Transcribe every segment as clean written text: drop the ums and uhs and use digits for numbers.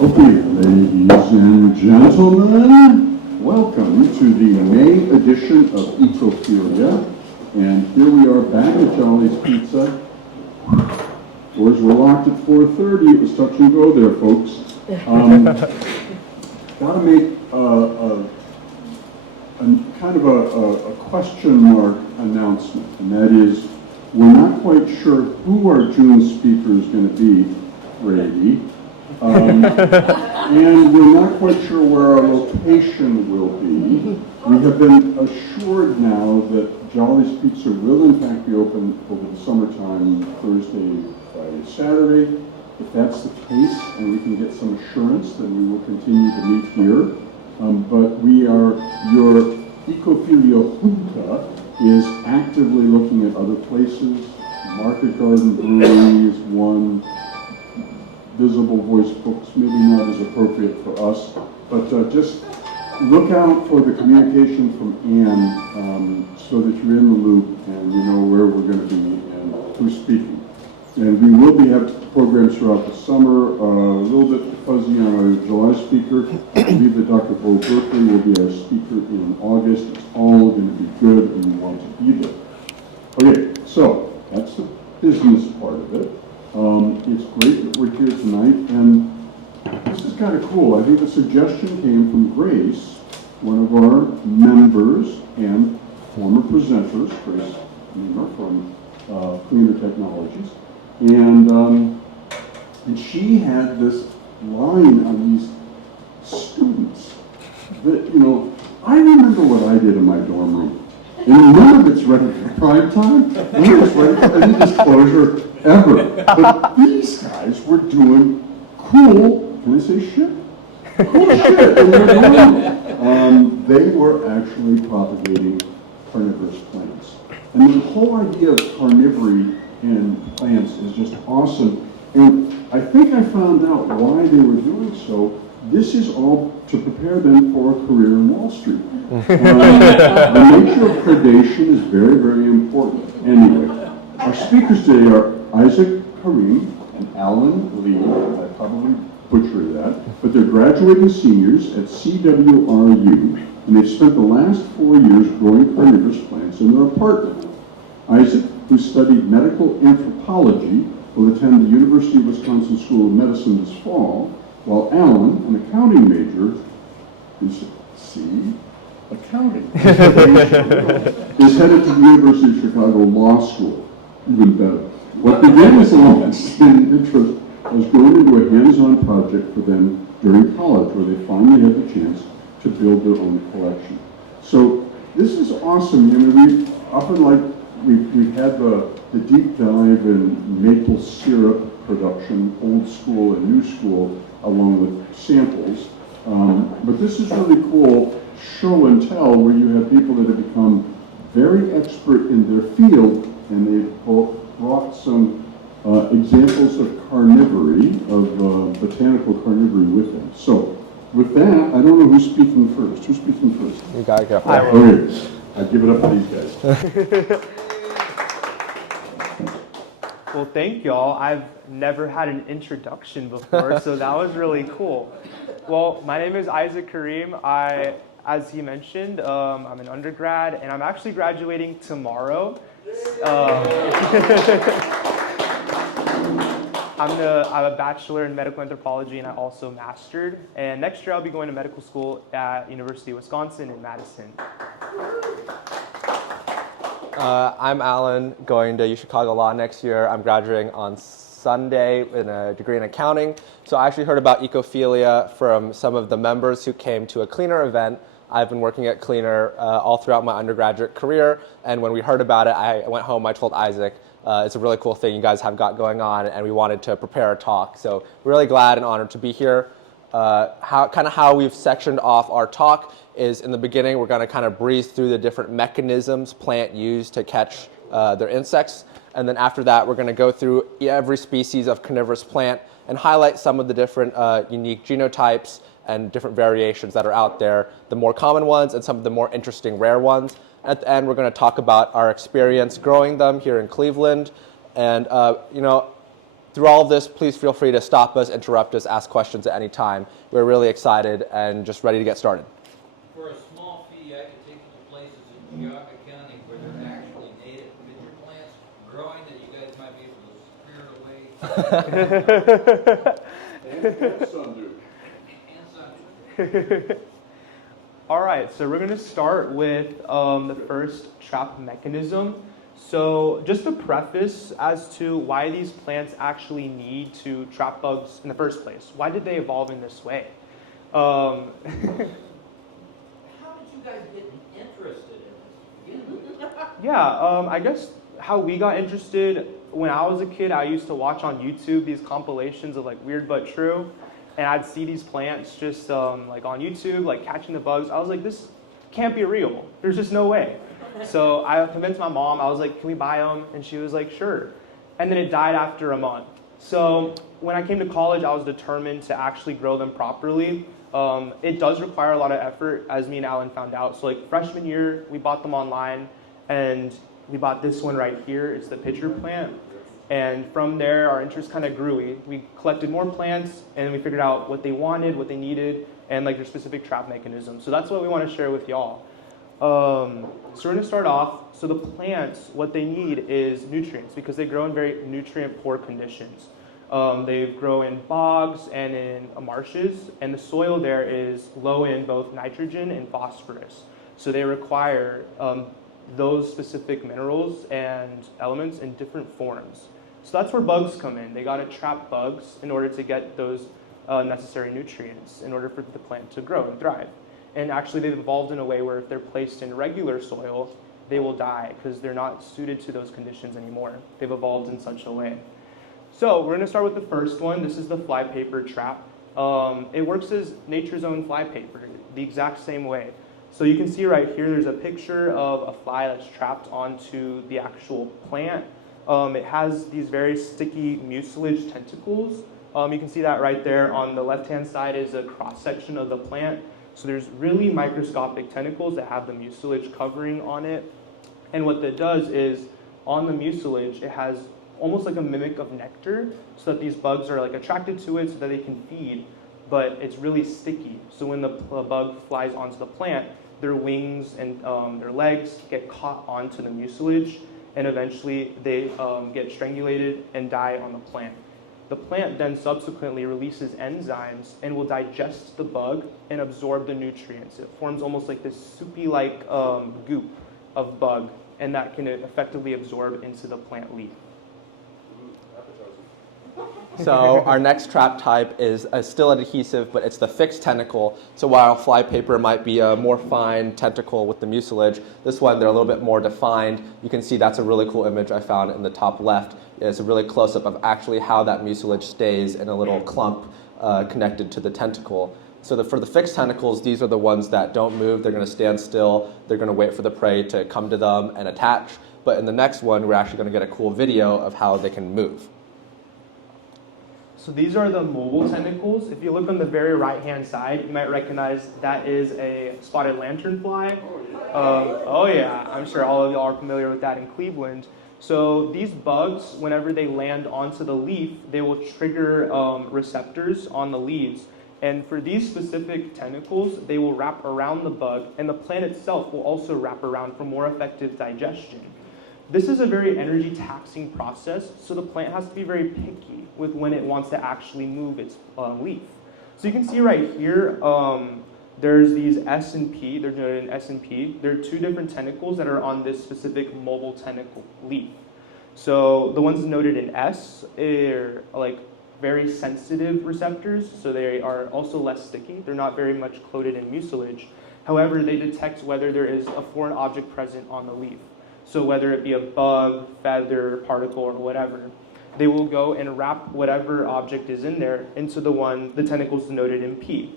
Okay, ladies and gentlemen, welcome to the May edition of Ecophilia. And here we are back at Jolly's Pizza. Doors were locked at 4:30. It was touch and go there, folks. Got to make a question mark announcement, and that is, we're not quite sure who our June speaker is going to be, Brady. And we're not quite sure where our location will be. We have been assured now that Jolly's Pizza will in fact be open over the summertime, Thursday, Friday, Saturday. If that's the case and we can get some assurance, then we will continue to meet here. But we are, your Ecophilia Junta is actively looking at other places. Market Garden Brewery is one. Visible Voice Books, maybe not as appropriate for us, but just look out for the communication from Anne so that you're in the loop and you know where we're going to be and who's speaking. And we will have programs throughout the summer, a little bit fuzzy on our July speaker. I believe that Dr. Bo Berkeley will be our speaker in August. It's all going to be good and we want to be there. Okay, so that's the business part of it. It's great that we're here tonight, and this is kind of cool. I think the suggestion came from Grace, one of our members and former presenters, Grace Niemer from Cleaner Technologies, and she had this line on these students that, you know, I remember what I did in my dorm room, and none of it's ready for prime time, none of it's ready for any disclosure ever. But these guys were doing cool, can I say shit? Cool shit in their dorm. They were actually propagating carnivorous plants. And the whole idea of carnivory in plants is just awesome. And I think I found out why they were doing so. This is all to prepare them for a career in Wall Street. The nature of predation is very, very important. Anyway, our speakers today are Isaac, Karim, and Alan Ly. I probably butchered that, but they're graduating seniors at CWRU, and they've spent the last 4 years growing carnivorous plants in their apartment. Isaac, who studied medical anthropology, will attend the University of Wisconsin School of Medicine this fall, while Alan, an accounting major, accounting, is headed to the University of Chicago Law School. Even better. What began as a long-standing interest has grown into a hands-on project for them during college, where they finally had the chance to build their own collection. So this is awesome. You know, we've had the deep dive in maple syrup production, old school and new school, along with samples. But this is really cool show and tell, where you have people that have become very expert in their field, and they've brought some examples of carnivory, of botanical carnivory with them. So with that, I don't know who's speaking first. Who's speaking first? You gotta go. Okay, I give it up to these guys. Well, thank y'all. I've never had an introduction before, so that was really cool. Well, my name is Isaac Karim. As he mentioned, I'm an undergrad, and I'm actually graduating tomorrow. I'm a bachelor in medical anthropology, and I also mastered. And next year I'll be going to medical school at University of Wisconsin in Madison. I'm Alan, going to Chicago Law next year. I'm graduating on Sunday in a degree in accounting. So I actually heard about Ecophilia from some of the members who came to a Cleaner event. I've been working at Cleaner all throughout my undergraduate career, and when we heard about it, I went home, I told Isaac, it's a really cool thing you guys have got going on, and we wanted to prepare a talk. So we're really glad and honored to be here. How we've sectioned off our talk is, in the beginning, we're going to kind of breeze through the different mechanisms plant use to catch their insects. And then after that, we're going to go through every species of carnivorous plant and highlight some of the different unique genotypes and different variations that are out there, the more common ones and some of the more interesting rare ones. At the end, we're going to talk about our experience growing them here in Cleveland. And, through all of this, please feel free to stop us, interrupt us, ask questions at any time. We're really excited and just ready to get started. For a small fee, I could take you to places in Geauga County where there's actually native pitcher plants growing that you guys might be able to spirit away. And sundew. And such. All right, so we're going to start with the first trap mechanism. So just a preface as to why these plants actually need to trap bugs in the first place. Why did they evolve in this way? How did you guys get interested in this? Yeah, I guess how we got interested, when I was a kid, I used to watch on YouTube these compilations of like Weird But True. And I'd see these plants just like on YouTube, like catching the bugs. I was like, this can't be real. There's just no way. So I convinced my mom. I was like, can we buy them? And she was like, sure. And then it died after a month. So when I came to college, I was determined to actually grow them properly. It does require a lot of effort, as me and Alan found out. So like freshman year, we bought them online. And we bought this one right here. It's the pitcher plant. And from there, our interest kind of grew. We collected more plants, and then we figured out what they wanted, what they needed, and like their specific trap mechanisms. So that's what we want to share with y'all. So we're going to start off. So the plants, what they need is nutrients because they grow in very nutrient-poor conditions. They grow in bogs and in marshes, and the soil there is low in both nitrogen and phosphorus. So they require those specific minerals and elements in different forms. So that's where bugs come in. They got to trap bugs in order to get those necessary nutrients in order for the plant to grow and thrive. And actually they've evolved in a way where if they're placed in regular soil, they will die because they're not suited to those conditions anymore. They've evolved in such a way. So we're going to start with the first one. This is the flypaper trap. It works as nature's own flypaper, the exact same way. So you can see right here, there's a picture of a fly that's trapped onto the actual plant. It has these very sticky mucilage tentacles. You can see that right there. On the left-hand side is a cross-section of the plant. So there's really microscopic tentacles that have the mucilage covering on it. And what that does is, on the mucilage, it has almost like a mimic of nectar, so that these bugs are like attracted to it so that they can feed. But it's really sticky. So when the bug flies onto the plant, their wings and their legs get caught onto the mucilage, and eventually they get strangulated and die on the plant. The plant then subsequently releases enzymes and will digest the bug and absorb the nutrients. It forms almost like this soupy-like goop of bug, and that can effectively absorb into the plant leaf. So our next trap type is still an adhesive, but it's the fixed tentacle. So while flypaper might be a more fine tentacle with the mucilage, this one, they're a little bit more defined. You can see that's a really cool image I found in the top left. It's a really close-up of actually how that mucilage stays in a little clump connected to the tentacle. So for the fixed tentacles, these are the ones that don't move. They're going to stand still. They're going to wait for the prey to come to them and attach. But in the next one, we're actually going to get a cool video of how they can move. So these are the mobile tentacles. If you look on the very right-hand side, you might recognize that is a spotted lanternfly. Oh yeah, I'm sure all of y'all are familiar with that in Cleveland. So these bugs, whenever they land onto the leaf, they will trigger receptors on the leaves. And for these specific tentacles, they will wrap around the bug, and the plant itself will also wrap around for more effective digestion. This is a very energy-taxing process, so the plant has to be very picky with when it wants to actually move its leaf. So you can see right here, there's these S and P, they're denoted in S and P. There are two different tentacles that are on this specific mobile tentacle leaf. So the ones noted in S are like very sensitive receptors, so they are also less sticky. They're not very much coated in mucilage. However, they detect whether there is a foreign object present on the leaf. So whether it be a bug, feather, particle, or whatever, they will go and wrap whatever object is in there into the tentacles denoted in P.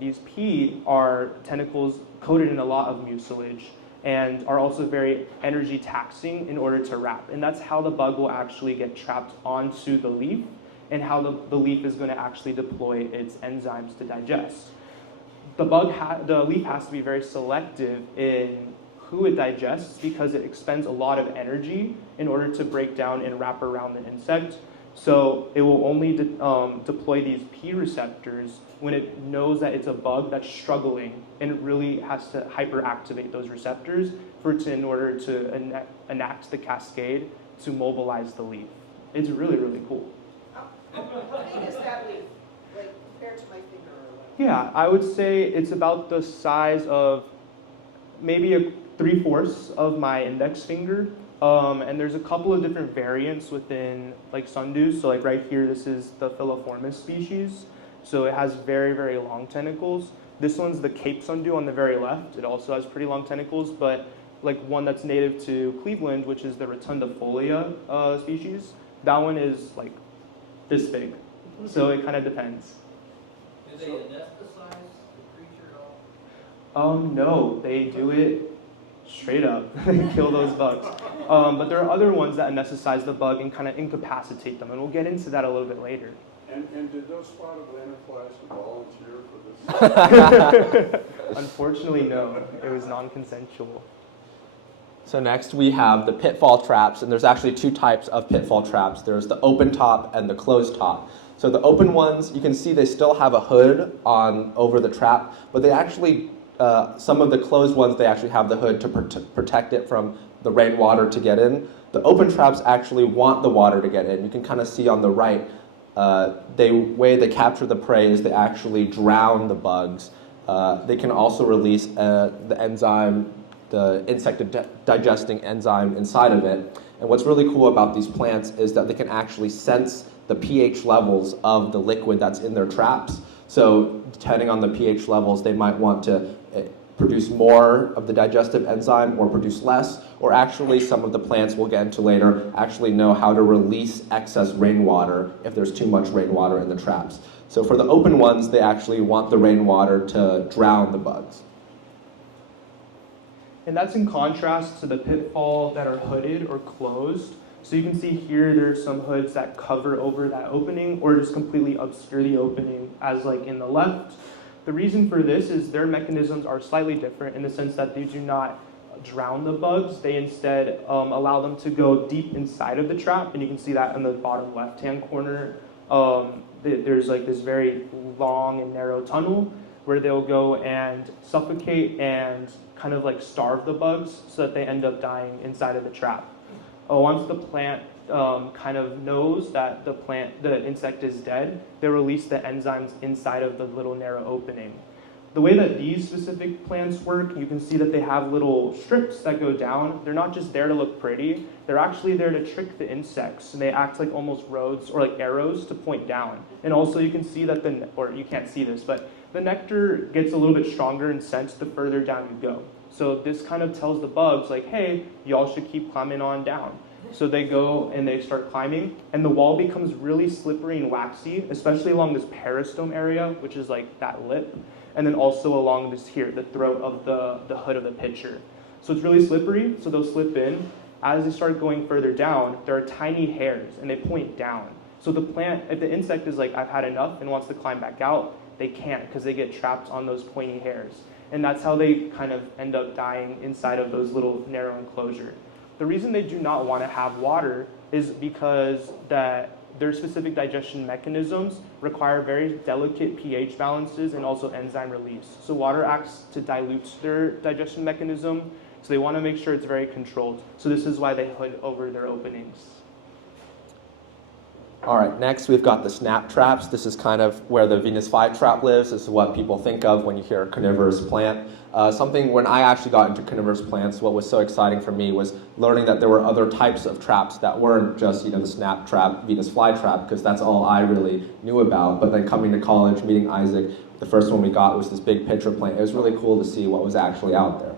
These P are tentacles coated in a lot of mucilage and are also very energy taxing in order to wrap. And that's how the bug will actually get trapped onto the leaf and how the leaf is going to actually deploy its enzymes to digest. The leaf has to be very selective in who it digests because it expends a lot of energy in order to break down and wrap around the insect. So it will only deploy these P receptors when it knows that it's a bug that's struggling, and it really has to hyperactivate those receptors in order to enact the cascade to mobilize the leaf. It's really, really cool. How big is that leaf, like compared to my finger? Yeah, I would say it's about the size of maybe 3/4 of my index finger. And there's a couple of different variants within like sundews. So like right here, this is the Filiformis species. So it has very, very long tentacles. This one's the Cape sundew on the very left. It also has pretty long tentacles, but like one that's native to Cleveland, which is the Rotundifolia species, that one is like this big. So it kind of depends. Do they anesthetize the creature at all? No, they do it straight up, kill those bugs. But there are other ones that anesthetize the bug and kind of incapacitate them, and we'll get into that a little bit later. And did those spotted lanternflies volunteer for this? Unfortunately, no. It was non-consensual. So next we have the pitfall traps, and there's actually two types of pitfall traps. There's the open top and the closed top. So the open ones, you can see they still have a hood on over the trap, but they actually, some of the closed ones, they actually have the hood to protect it from the rainwater to get in. The open traps actually want the water to get in. You can kind of see on the right, the way they capture the prey is they actually drown the bugs. They can also release the enzyme, the insect digesting enzyme inside of it. And what's really cool about these plants is that they can actually sense the pH levels of the liquid that's in their traps. So depending on the pH levels, they might want to produce more of the digestive enzyme or produce less, or actually some of the plants we'll get into later actually know how to release excess rainwater if there's too much rainwater in the traps. So for the open ones, they actually want the rainwater to drown the bugs. And that's in contrast to the pitfall that are hooded or closed. So you can see here there's some hoods that cover over that opening or just completely obscure the opening, as like in the left. The reason for this is their mechanisms are slightly different in the sense that they do not drown the bugs. They instead allow them to go deep inside of the trap, and you can see that in the bottom left-hand corner. There's like this very long and narrow tunnel where they'll go and suffocate and kind of like starve the bugs so that they end up dying inside of the trap. Once the plant kind of knows that the insect is dead, they release the enzymes inside of the little narrow opening. The way that these specific plants work, you can see that they have little strips that go down. They're not just there to look pretty, they're actually there to trick the insects. And they act like almost roads or like arrows to point down. And also you can see that or you can't see this, but the nectar gets a little bit stronger in scent the further down you go. So this kind of tells the bugs like, hey, y'all should keep climbing on down. So they go and they start climbing, and the wall becomes really slippery and waxy, especially along this peristome area, which is like that lip, and then also along this here, the throat of the hood of the pitcher. So it's really slippery, so they'll slip in. As they start going further down, there are tiny hairs, and they point down. So the plant, if the insect is like, I've had enough and wants to climb back out, they can't because they get trapped on those pointy hairs. And that's how they kind of end up dying inside of those little narrow enclosure. The reason they do not want to have water is because that their specific digestion mechanisms require very delicate pH balances and also enzyme release. So water acts to dilute their digestion mechanism, so they want to make sure it's very controlled. So this is why they hood over their openings. All right, next we've got the snap traps. This is kind of where the Venus flytrap lives. This is what people think of when you hear a carnivorous plant. When I actually got into carnivorous plants, what was so exciting for me was learning that there were other types of traps that weren't just, the snap trap, Venus flytrap, because that's all I really knew about. But then coming to college, meeting Isaac, the first one we got was this big pitcher plant. It was really cool to see what was actually out there.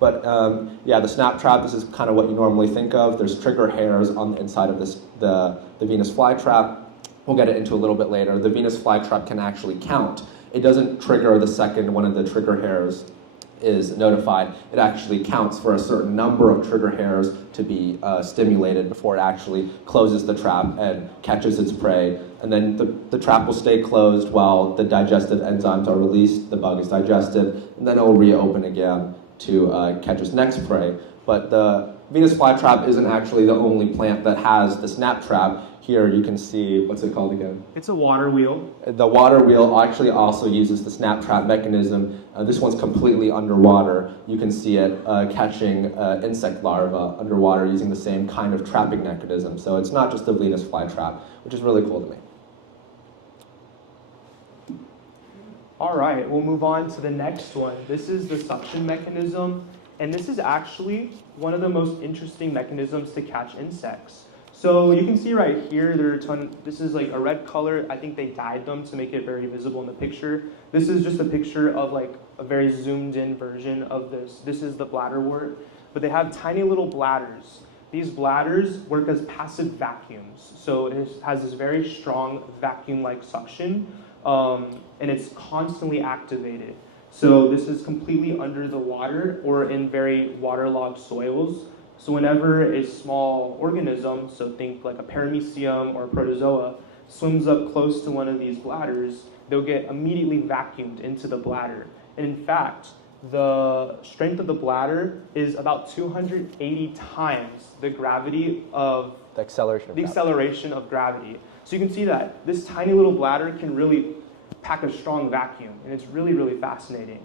But the snap trap, this is kind of what you normally think of. There's trigger hairs on the inside of the Venus flytrap. We'll get it into a little bit later. The Venus flytrap can actually count. It doesn't trigger the second one of the trigger hairs is notified. It actually counts for a certain number of trigger hairs to be stimulated before it actually closes the trap and catches its prey. And then the trap will stay closed while the digestive enzymes are released, the bug is digested, and then it will reopen again to catch its next prey. But the Venus flytrap isn't actually the only plant that has the snap trap. here you can see, what's it called again? It's a water wheel. The water wheel actually also uses the snap trap mechanism. This one's completely underwater. You can see it catching insect larvae underwater using the same kind of trapping mechanism. So it's not just a Venus flytrap, which is really cool to me. All right, we'll move on to the next one. This is the suction mechanism, and this is actually one of the most interesting mechanisms to catch insects. So you can see right here, there are a ton, this is like a red color. I think they dyed them to make it very visible in the picture. This is just a picture of like a very zoomed in version of this. This is the bladderwort, but they have tiny little bladders. These bladders work as passive vacuums. So it has this very strong vacuum-like suction, and it's constantly activated. So this is completely under the water or in very waterlogged soils. So whenever a small organism, so think like a paramecium or a protozoa, swims up close to one of these bladders, they'll get immediately vacuumed into the bladder. And in fact, the strength of the bladder is about 280 times the gravity of The acceleration of acceleration of gravity. So you can see that this tiny little bladder can really pack a strong vacuum, and it's really, really fascinating.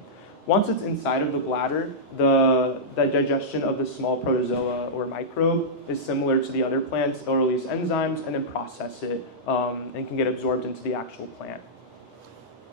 Once it's inside of the bladder, the digestion of the small protozoa or microbe is similar to the other plants. They'll release enzymes and then process it and can get absorbed into the actual plant.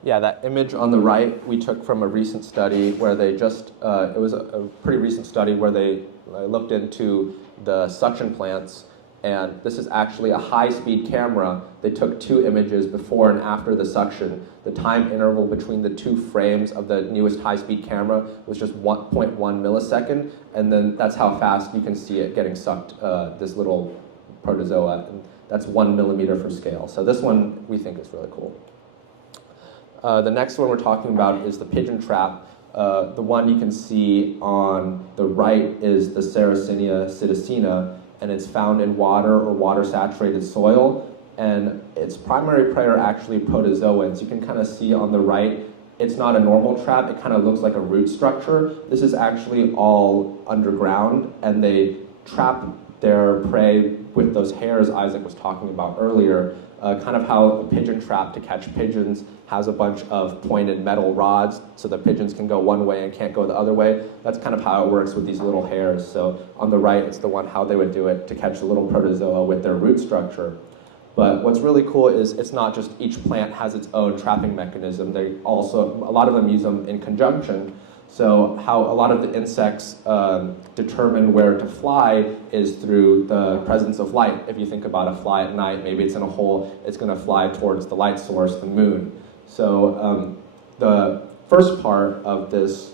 Yeah, that image on the right we took from a recent study where they just, it was a pretty recent study where they looked into the suction plants, and this is actually a high-speed camera. They took 2 images before and after the suction. The time interval between the 2 frames of the newest high-speed camera was just 1.1 millisecond, and then that's how fast you can see it getting sucked, this little protozoa, and that's 1 millimeter for scale. So this one we think is really cool. The next one we're talking about is the pigeon trap. The one you can see on the right is the Sarracenia psittacina, and it's found in water or water-saturated soil, and its primary prey are actually protozoans. You can kind of see on the right, it's not a normal trap, it kind of looks like a root structure. This is actually all underground, and they trap their prey with those hairs Isaac was talking about earlier, kind of how a pigeon trap to catch pigeons has a bunch of pointed metal rods so the pigeons can go one way and can't go the other way. That's kind of how it works with these little hairs. So on the right, it's the one how they would do it to catch the little protozoa with their root structure. But what's really cool is it's not just each plant has its own trapping mechanism. They also, a lot of them use them in conjunction. So how a lot of the insects determine where to fly is through the presence of light. If you think about a fly at night, maybe it's in a hole, it's going to fly towards the light source, the moon. So the first part of this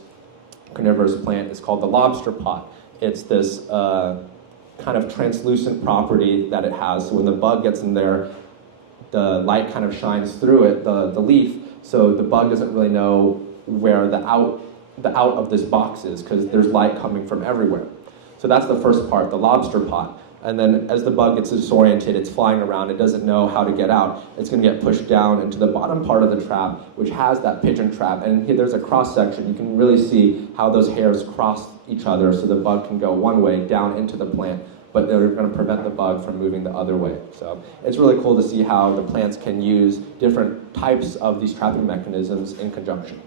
carnivorous plant is called the lobster pot. It's this kind of translucent property that it has. So when the bug gets in there, the light kind of shines through it, the leaf, so the bug doesn't really know where the out of this box is because there's light coming from everywhere. So that's the first part, the lobster pot. And then as the bug gets disoriented, it's flying around, it doesn't know how to get out. It's going to get pushed down into the bottom part of the trap, which has that pigeon trap. And here there's a cross section. You can really see how those hairs cross each other so the bug can go one way down into the plant, but they're going to prevent the bug from moving the other way. So it's really cool to see how the plants can use different types of these trapping mechanisms in conjunction.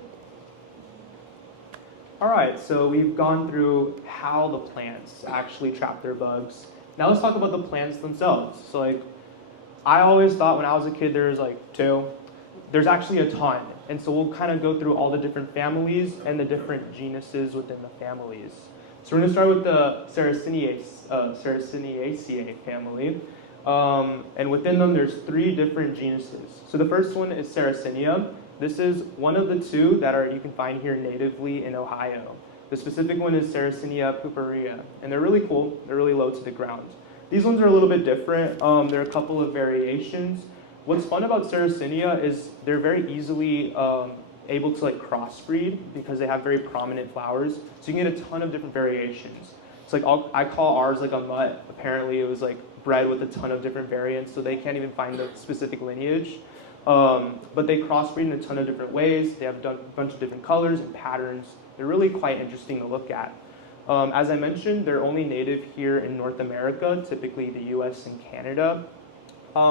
All right, so we've gone through how the plants actually trap their bugs. Now let's talk about the plants themselves. So like, I always thought when I was a kid there was like 2. There's actually a ton. And so we'll kind of go through all the different families and the different genuses within the families. So we're going to start with the Sarraceniaceae family. And within them there's 3 different genuses. So the first one is Sarracenia. This is one of the 2 that you can find here natively in Ohio. The specific one is Sarracenia puparia, and they're really cool. They're really low to the ground. These ones are a little bit different. There are a couple of variations. What's fun about Sarracenia is they're very easily able to like crossbreed because they have very prominent flowers. So you can get a ton of different variations. It's like I call ours like a mutt. Apparently it was like bred with a ton of different variants, so they can't even find the specific lineage. But they crossbreed in a ton of different ways. They have a bunch of different colors and patterns. They're really quite interesting to look at. As I mentioned, they're only native here in North America, typically the US and Canada.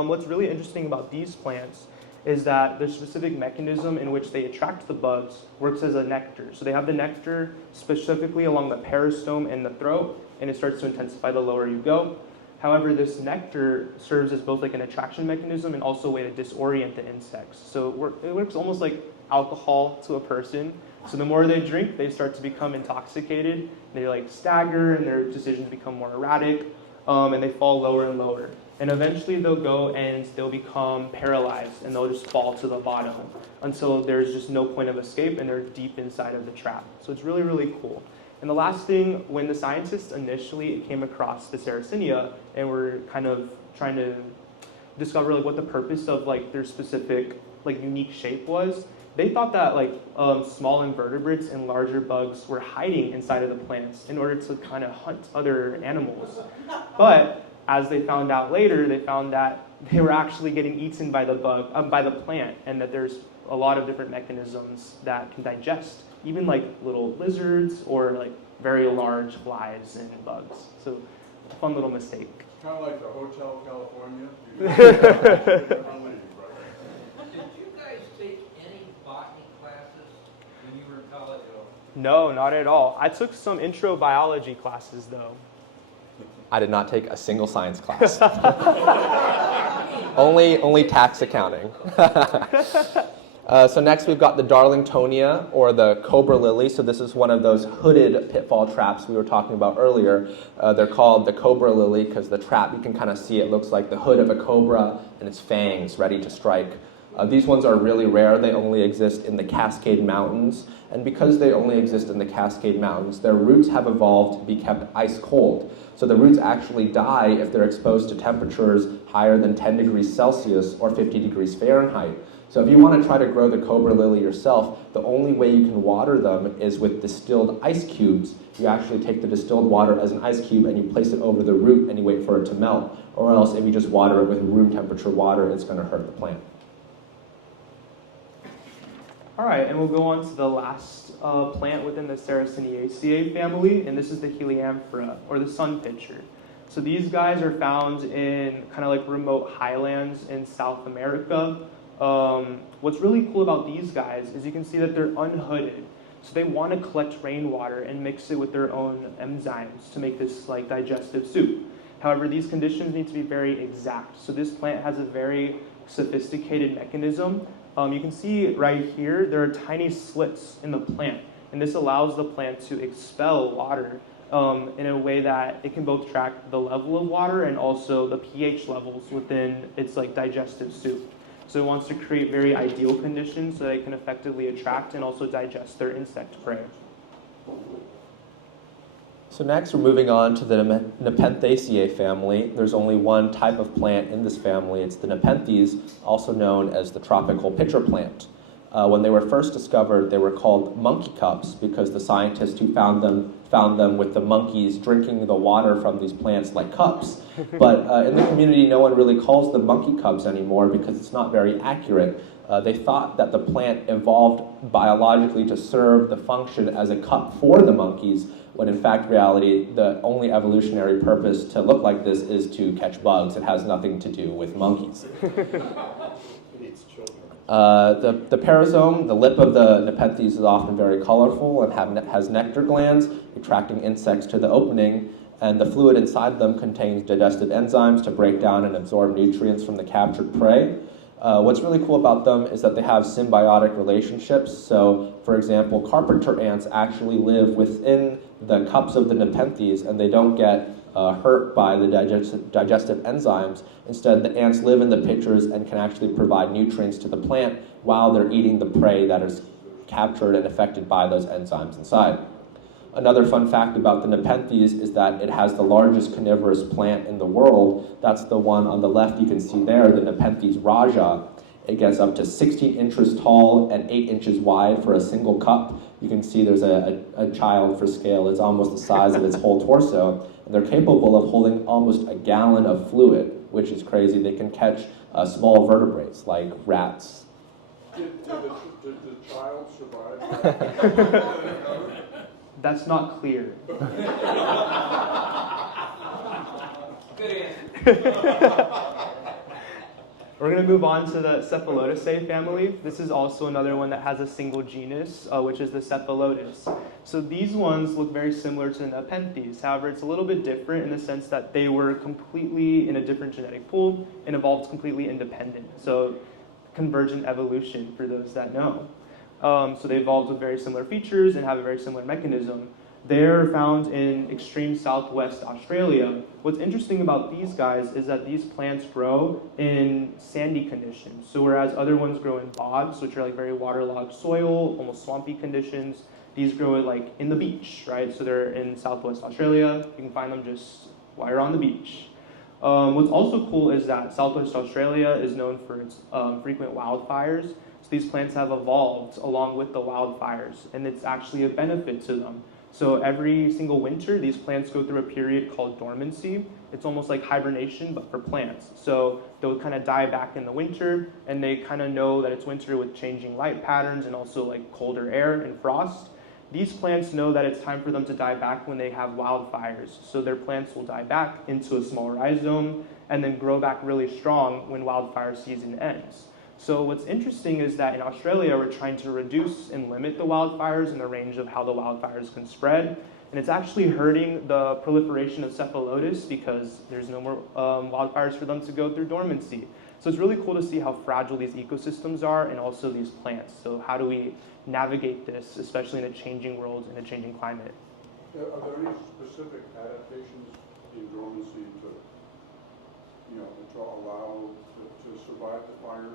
What's really interesting about these plants is that the specific mechanism in which they attract the bugs works as a nectar. So they have the nectar specifically along the peristome and the throat, and it starts to intensify the lower you go. However, this nectar serves as both like an attraction mechanism and also a way to disorient the insects. So it works almost like alcohol to a person. So the more they drink, they start to become intoxicated. They like stagger, and their decisions become more erratic, and they fall lower and lower. And eventually they'll go and they'll become paralyzed, and they'll just fall to the bottom until there's just no point of escape, and they're deep inside of the trap. So it's really, really cool. And the last thing, when the scientists initially came across the Sarracenia and were kind of trying to discover like what the purpose of like their specific like unique shape was, they thought that like small invertebrates and larger bugs were hiding inside of the plants in order to kind of hunt other animals. But as they found out later, they found that they were actually getting eaten by the by the plant, and that there's a lot of different mechanisms that can digest, even like little lizards or like very large flies and bugs. So, a fun little mistake. Kind of like the Hotel California. Did you guys take any botany classes when you were in college? No, not at all. I took some intro biology classes though. I did not take a single science class. only tax accounting. So next we've got the Darlingtonia, or the cobra lily. So this is one of those hooded pitfall traps we were talking about earlier. They're called the cobra lily because the trap, you can kind of see it looks like the hood of a cobra and its fangs ready to strike. These ones are really rare. They only exist in the Cascade Mountains. And because they only exist in the Cascade Mountains, their roots have evolved to be kept ice cold. So the roots actually die if they're exposed to temperatures higher than 10 degrees Celsius or 50 degrees Fahrenheit. So if you want to try to grow the cobra lily yourself, the only way you can water them is with distilled ice cubes. You actually take the distilled water as an ice cube and you place it over the root and you wait for it to melt. Or else if you just water it with room temperature water, it's going to hurt the plant. All right, and we'll go on to the last plant within the Sarraceniaceae family, and this is the Helianthera, or the sun pitcher. So these guys are found in kind of like remote highlands in South America. What's really cool about these guys is you can see that they're unhooded. So they want to collect rainwater and mix it with their own enzymes to make this like digestive soup. However, these conditions need to be very exact. So this plant has a very sophisticated mechanism. You can see right here, there are tiny slits in the plant, and this allows the plant to expel water in a way that it can both track the level of water and also the pH levels within its like digestive soup. So it wants to create very ideal conditions so they can effectively attract and also digest their insect prey. So next we're moving on to the Nepenthaceae family. There's only one type of plant in this family. It's the Nepenthes, also known as the tropical pitcher plant. When they were first discovered, they were called monkey cups because the scientists who found them with the monkeys drinking the water from these plants like cups. But in the community, no one really calls them monkey cups anymore because it's not very accurate. They thought that the plant evolved biologically to serve the function as a cup for the monkeys, when in fact reality, the only evolutionary purpose to look like this is to catch bugs. It has nothing to do with monkeys. The perizome, the lip of the Nepenthes, is often very colorful and has nectar glands attracting insects to the opening, and the fluid inside them contains digestive enzymes to break down and absorb nutrients from the captured prey. What's really cool about them is that they have symbiotic relationships. So, for example, carpenter ants actually live within the cups of the Nepenthes, and they don't get hurt by the digestive enzymes. Instead, the ants live in the pitchers and can actually provide nutrients to the plant while they're eating the prey that is captured and affected by those enzymes inside. Another fun fact about the Nepenthes is that it has the largest carnivorous plant in the world. That's the one on the left you can see there, the Nepenthes raja. It gets up to 16 inches tall and 8 inches wide for a single cup. You can see there's a child for scale. It's almost the size of its whole torso. And they're capable of holding almost a gallon of fluid, which is crazy. They can catch small vertebrates like rats. Did the child survive? That's not clear. Good answer. We're going to move on to the Cephalotaceae family. This is also another one that has a single genus, which is the Cephalotus. So these ones look very similar to the Nepenthes. However, it's a little bit different in the sense that they were completely in a different genetic pool and evolved completely independent. So convergent evolution, for those that know. So they evolved with very similar features and have a very similar mechanism. They're found in extreme southwest Australia. What's interesting about these guys is that these plants grow in sandy conditions. So whereas other ones grow in bogs, which are like very waterlogged soil, almost swampy conditions, these grow like in the beach, right? So they're in southwest Australia. You can find them just while you're on the beach. What's also cool is that southwest Australia is known for its frequent wildfires. So these plants have evolved along with the wildfires, and it's actually a benefit to them. So every single winter, these plants go through a period called dormancy. It's almost like hibernation, but for plants. So they'll kind of die back in the winter, and they kind of know that it's winter with changing light patterns and also like colder air and frost. These plants know that it's time for them to die back when they have wildfires. So their plants will die back into a small rhizome and then grow back really strong when wildfire season ends. So what's interesting is that in Australia, we're trying to reduce and limit the wildfires and the range of how the wildfires can spread. And it's actually hurting the proliferation of cephalotus because there's no more wildfires for them to go through dormancy. So it's really cool to see how fragile these ecosystems are and also these plants. So how do we navigate this, especially in a changing world and a changing climate? Are there any specific adaptations in dormancy to allow to survive the fire?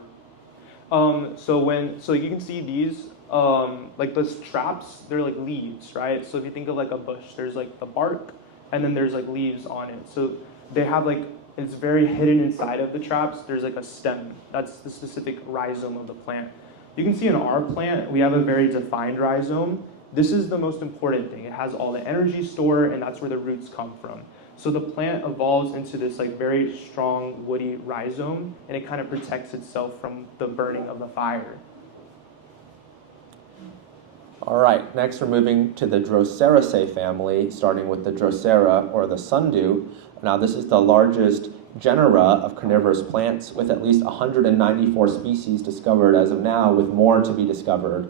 So you can see these, like those traps, they're like leaves, right? So if you think of like a bush, there's like the bark, and then there's like leaves on it. So they have like, it's very hidden inside of the traps, there's like a stem. That's the specific rhizome of the plant. You can see in our plant, we have a very defined rhizome. This is the most important thing. It has all the energy stored, and that's where the roots come from. So the plant evolves into this like very strong woody rhizome, and it kind of protects itself from the burning of the fire. All right, next we're moving to the Droseraceae family, starting with the Drosera or the sundew. Now this is the largest genera of carnivorous plants with at least 194 species discovered as of now, with more to be discovered.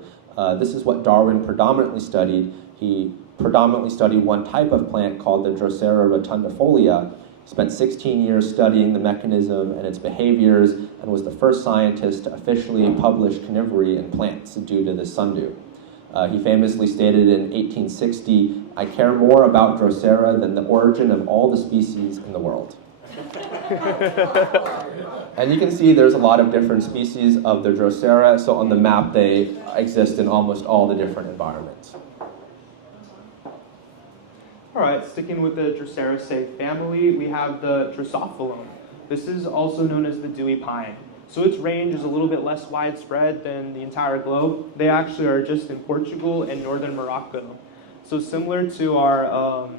This is what Darwin predominantly studied. He predominantly studied one type of plant called the Drosera rotundifolia, spent 16 years studying the mechanism and its behaviors, and was the first scientist to officially publish carnivory in plants due to this sundew. He famously stated in 1860, "I care more about Drosera than the origin of all the species in the world." And you can see there's a lot of different species of the Drosera, so on the map they exist in almost all the different environments. All right, sticking with the Droseraceae family, we have the Drosophilum. This is also known as the dewy pine. So its range is a little bit less widespread than the entire globe. They actually are just in Portugal and northern Morocco. So similar to our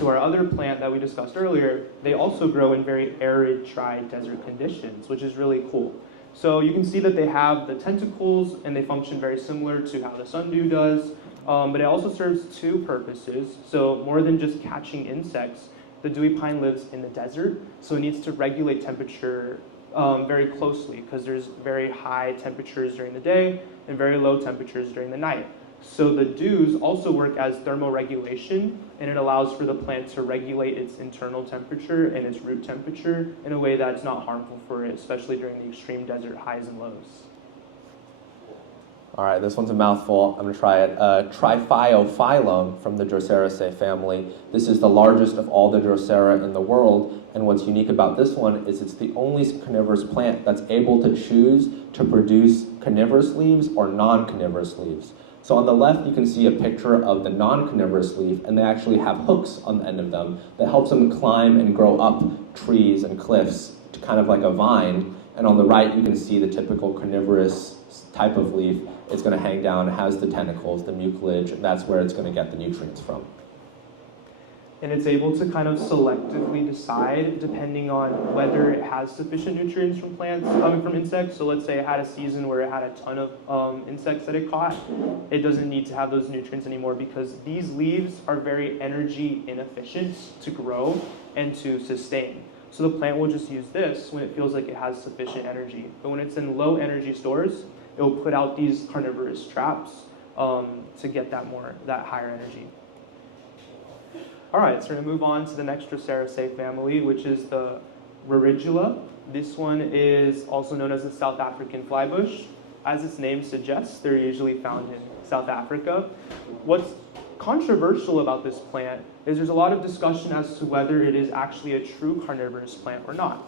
other plant that we discussed earlier, they also grow in very arid, dry desert conditions, which is really cool. So you can see that they have the tentacles, and they function very similar to how the sundew does. But it also serves two purposes. So more than just catching insects, the dewy pine lives in the desert, so it needs to regulate temperature very closely because there's very high temperatures during the day and very low temperatures during the night. So the dews also work as thermoregulation, and it allows for the plant to regulate its internal temperature and its root temperature in a way that's not harmful for it, especially during the extreme desert highs and lows. All right, this one's a mouthful. I'm going to try it. Triphyophyllum from the Droseraceae family. This is the largest of all the Drosera in the world, and what's unique about this one is it's the only carnivorous plant that's able to choose to produce carnivorous leaves or non-carnivorous leaves. So on the left, you can see a picture of the non-carnivorous leaf, and they actually have hooks on the end of them that helps them climb and grow up trees and cliffs to kind of like a vine. And on the right, you can see the typical carnivorous type of leaf. It's going to hang down, it has the tentacles, the mucilage, and that's where it's going to get the nutrients from. And it's able to kind of selectively decide depending on whether it has sufficient nutrients from plants, from insects. So let's say it had a season where it had a ton of insects that it caught. It doesn't need to have those nutrients anymore because these leaves are very energy inefficient to grow and to sustain. So the plant will just use this when it feels like it has sufficient energy. But when it's in low energy stores, it will put out these carnivorous traps to get that higher energy. All right, so we're going to move on to the next Droseraceae family, which is the Rorigula. This one is also known as the South African flybush. As its name suggests, they're usually found in South Africa. What's controversial about this plant is there's a lot of discussion as to whether it is actually a true carnivorous plant or not.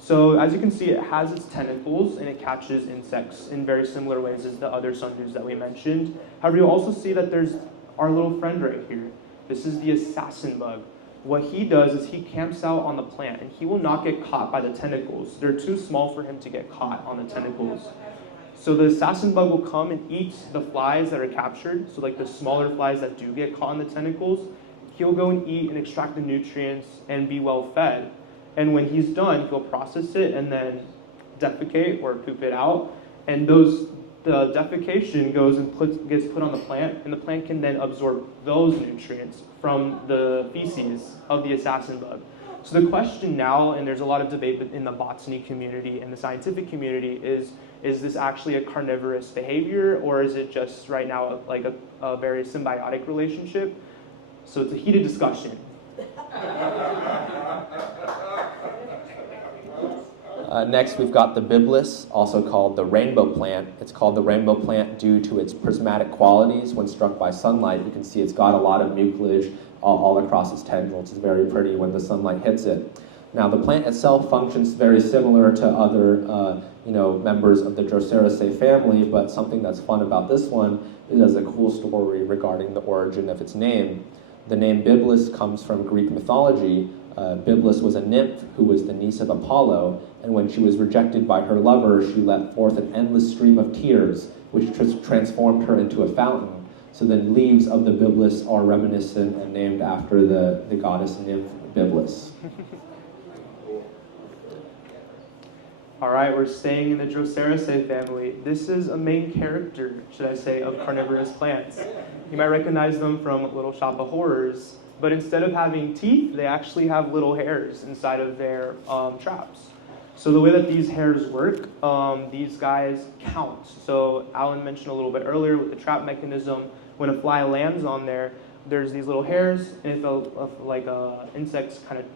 So as you can see, it has its tentacles and it catches insects in very similar ways as the other sundus that we mentioned. However, you'll also see that there's our little friend right here. This is the assassin bug. What he does is he camps out on the plant and he will not get caught by the tentacles. They're too small for him to get caught on the tentacles. So the assassin bug will come and eat the flies that are captured, so like the smaller flies that do get caught in the tentacles. He'll go and eat and extract the nutrients and be well fed. And when he's done, he'll process it and then defecate or poop it out. And the defecation goes and gets put on the plant, and the plant can then absorb those nutrients from the feces of the assassin bug. So the question now, and there's a lot of debate in the botany community and the scientific community, is this actually a carnivorous behavior, or is it just right now like a very symbiotic relationship? So it's a heated discussion. Next, we've got the biblis, also called the rainbow plant. It's called the rainbow plant due to its prismatic qualities. When struck by sunlight, you can see it's got a lot of mucilage all across its tendrils. It's very pretty when the sunlight hits it. Now, the plant itself functions very similar to other members of the Droseraceae family, but something that's fun about this one is there's a cool story regarding the origin of its name. The name biblis comes from Greek mythology. Biblis was a nymph who was the niece of Apollo, and when she was rejected by her lover, she let forth an endless stream of tears, which transformed her into a fountain. So the leaves of the biblis are reminiscent and named after the goddess nymph Biblis. All right, we're staying in the Droseraceae family. This is a main character, should I say, of carnivorous plants. You might recognize them from Little Shop of Horrors, but instead of having teeth, they actually have little hairs inside of their traps. So the way that these hairs work, these guys count. So Alan mentioned a little bit earlier with the trap mechanism, when a fly lands on there, there's these little hairs, and if a insect kind of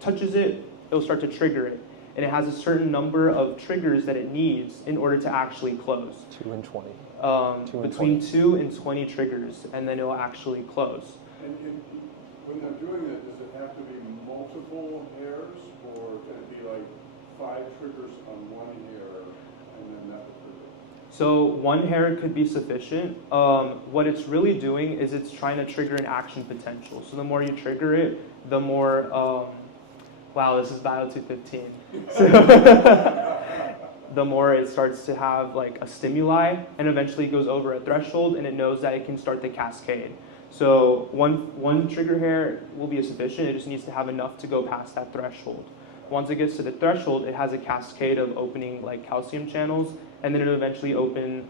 touches it, it'll start to trigger it. And it has a certain number of triggers that it needs in order to actually close. 2 and 20. Between 2 and 20 triggers, and then it will actually close. And when they're doing that, does it have to be multiple hairs, or can it be like 5 triggers on one hair, and then that would trigger? So one hair could be sufficient. What it's really doing is it's trying to trigger an action potential. So the more you trigger it, the more, wow, this is Bio 215. The more it starts to have like a stimuli, and eventually it goes over a threshold, and it knows that it can start the cascade. So one trigger hair will be sufficient. It just needs to have enough to go past that threshold. Once it gets to the threshold, it has a cascade of opening like calcium channels, and then it'll eventually open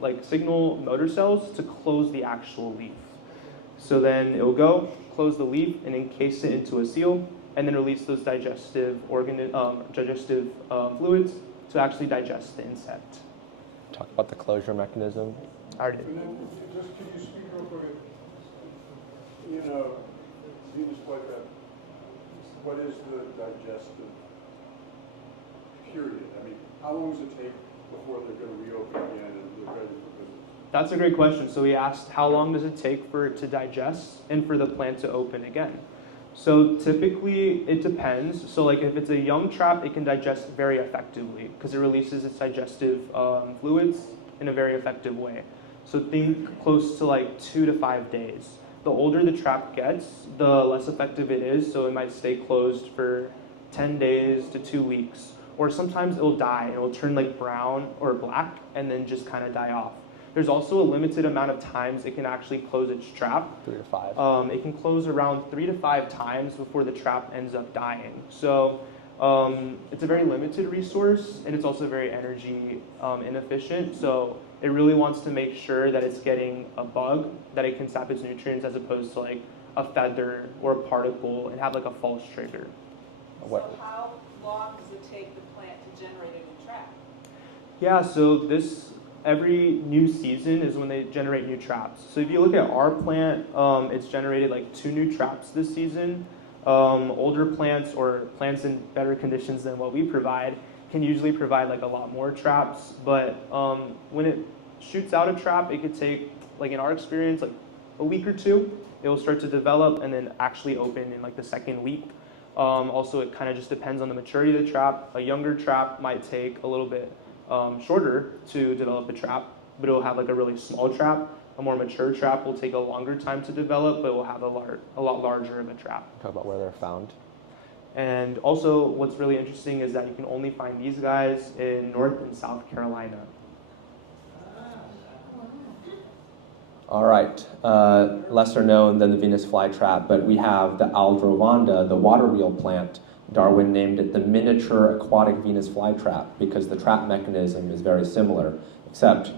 like signal motor cells to close the actual leaf. So then it'll go, close the leaf, and encase it into a seal, and then release those digestive fluids to actually digest the insect. Talk about the closure mechanism. I already did. And then, just could you speak real quick, Venus flytrap, what is the digestive period? I mean, how long does it take before they're going to reopen again and they're ready for business? That's a great question. So we asked, how long does it take for it to digest and for the plant to open again? So typically, it depends. So like if it's a young trap, it can digest very effectively because it releases its digestive fluids in a very effective way. So think close to like 2 to 5 days. The older the trap gets, the less effective it is. So it might stay closed for 10 days to 2 weeks. Or sometimes it'll die. It'll turn like brown or black and then just kind of die off. There's also a limited amount of times it can actually close its trap. 3 to 5. It can close around 3 to 5 times before the trap ends up dying. So it's a very limited resource, and it's also very energy inefficient. So it really wants to make sure that it's getting a bug that it can sap its nutrients, as opposed to like a feather or a particle and have like a false trigger. What? So how long does it take the plant to generate a new trap? Yeah, so every new season is when they generate new traps. So if you look at our plant, it's generated like 2 new traps this season. Older plants or plants in better conditions than what we provide can usually provide like a lot more traps. But when it shoots out a trap, it could take, like in our experience, like a week or 2. It will start to develop and then actually open in like the second week. Also, it kind of just depends on the maturity of the trap. A younger trap might take a little bit shorter to develop a trap, but it will have like a really small trap. A more mature trap will take a longer time to develop, but will have a lot larger of a trap. Talk about where they're found. And also, what's really interesting is that you can only find these guys in North and South Carolina. All right, lesser known than the Venus flytrap, but we have the Aldrovanda, the water wheel plant. Darwin named it the miniature aquatic Venus flytrap because the trap mechanism is very similar, except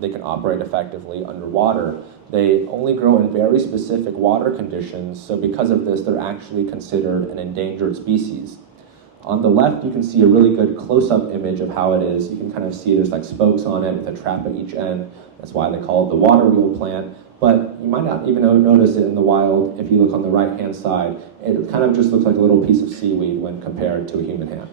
they can operate effectively underwater. They only grow in very specific water conditions, so because of this, they're actually considered an endangered species. On the left, you can see a really good close-up image of how it is. You can kind of see there's like spokes on it with a trap at each end. That's why they call it the water wheel plant. But you might not even notice it in the wild if you look on the right-hand side. It kind of just looks like a little piece of seaweed when compared to a human hand.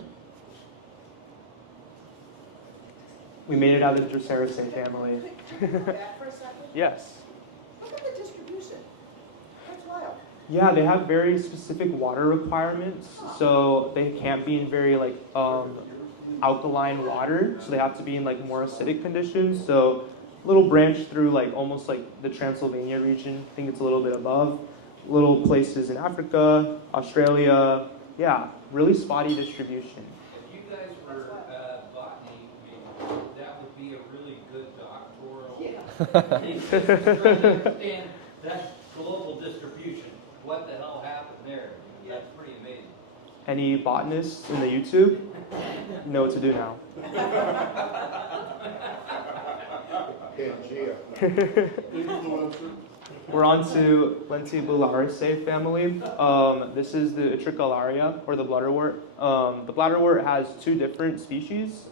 We made it out of the Droseraceae family. Can you go back for a second? Yes. Look at the distribution. That's wild. Yeah, they have very specific water requirements, so they can't be in very like alkaline water, so they have to be in like more acidic conditions. So little branch through like almost like the Transylvania region. I think it's a little bit above. Little places in Africa, Australia. Yeah, really spotty distribution. If you guys were botany majors, that would be a really good doctoral. Yeah. Just trying to understand that global distribution. What the hell happened there? That's pretty amazing. Any botanists in the YouTube? Know what to do now. We're on to Lenticulariaceae family. This is the Utricularia, or the bladderwort. The bladderwort has 2 different species.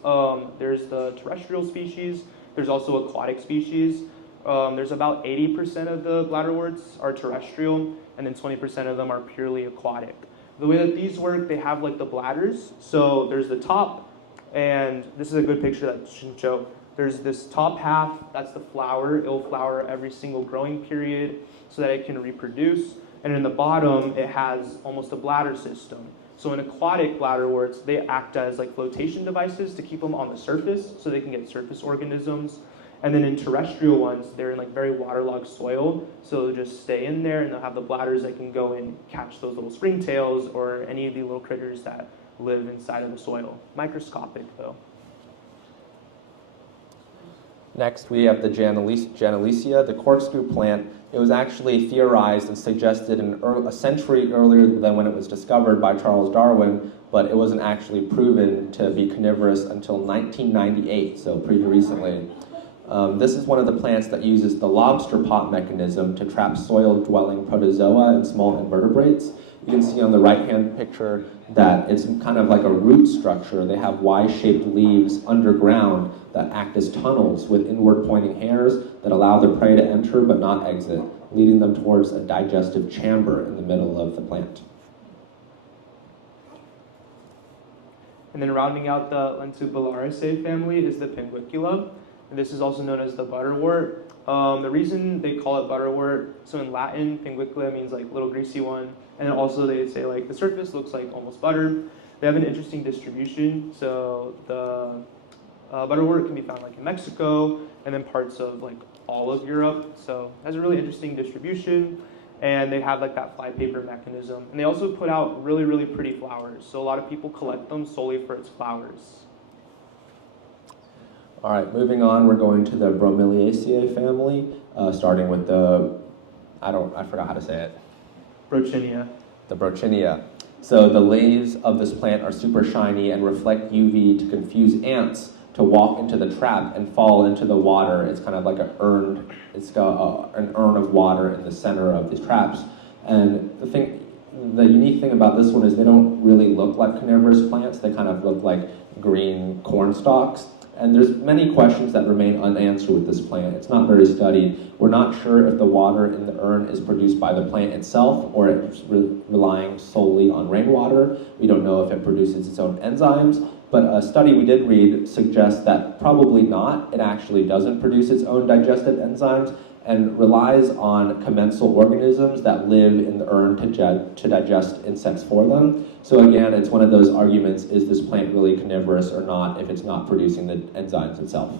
There's the terrestrial species. There's also aquatic species. There's about 80% of the bladderworts are terrestrial, and then 20% of them are purely aquatic. The way that these work, they have like the bladders. So there's the top, and this is a good picture that should show. There's this top half, that's the flower. It'll flower every single growing period so that it can reproduce. And in the bottom, it has almost a bladder system. So in aquatic bladderworts, they act as like flotation devices to keep them on the surface so they can get surface organisms. And then in terrestrial ones, they're in like very waterlogged soil, so they'll just stay in there and they'll have the bladders that can go and catch those little springtails or any of the little critters that live inside of the soil. Microscopic though. Next, we have the Janelicia, the corkscrew plant. It was actually theorized and suggested a century earlier than when it was discovered by Charles Darwin, but it wasn't actually proven to be carnivorous until 1998, so pretty recently. This is one of the plants that uses the lobster pot mechanism to trap soil-dwelling protozoa and small invertebrates. You can see on the right-hand picture that it's kind of like a root structure. They have Y-shaped leaves underground that act as tunnels with inward-pointing hairs that allow the prey to enter but not exit, leading them towards a digestive chamber in the middle of the plant. And then rounding out the Lenticulariaceae family is the Pinguicula. And this is also known as the butterwort. The reason they call it butterwort, so in Latin, pinguicula means like little greasy one. And then also they say like the surface looks like almost butter. They have an interesting distribution. So the butterwort can be found like in Mexico and then parts of like all of Europe. So it has a really interesting distribution. And they have like that flypaper mechanism. And they also put out really, really pretty flowers. So a lot of people collect them solely for its flowers. All right, moving on, we're going to the Bromeliaceae family, starting with I forgot how to say it. Brocchinia. The Brocchinia. So the leaves of this plant are super shiny and reflect UV to confuse ants to walk into the trap and fall into the water. It's kind of like it's got an urn of water in the center of these traps. And the thing, the unique thing about this one is they don't really look like carnivorous plants. They kind of look like green corn stalks. And there's many questions that remain unanswered with this plant. It's not very studied. We're not sure if the water in the urn is produced by the plant itself or it's relying solely on rainwater. We don't know if it produces its own enzymes, but a study we did read suggests that probably not. It actually doesn't produce its own digestive enzymes and relies on commensal organisms that live in the urn to digest insects for them. So again, it's one of those arguments, is this plant really carnivorous or not if it's not producing the enzymes itself?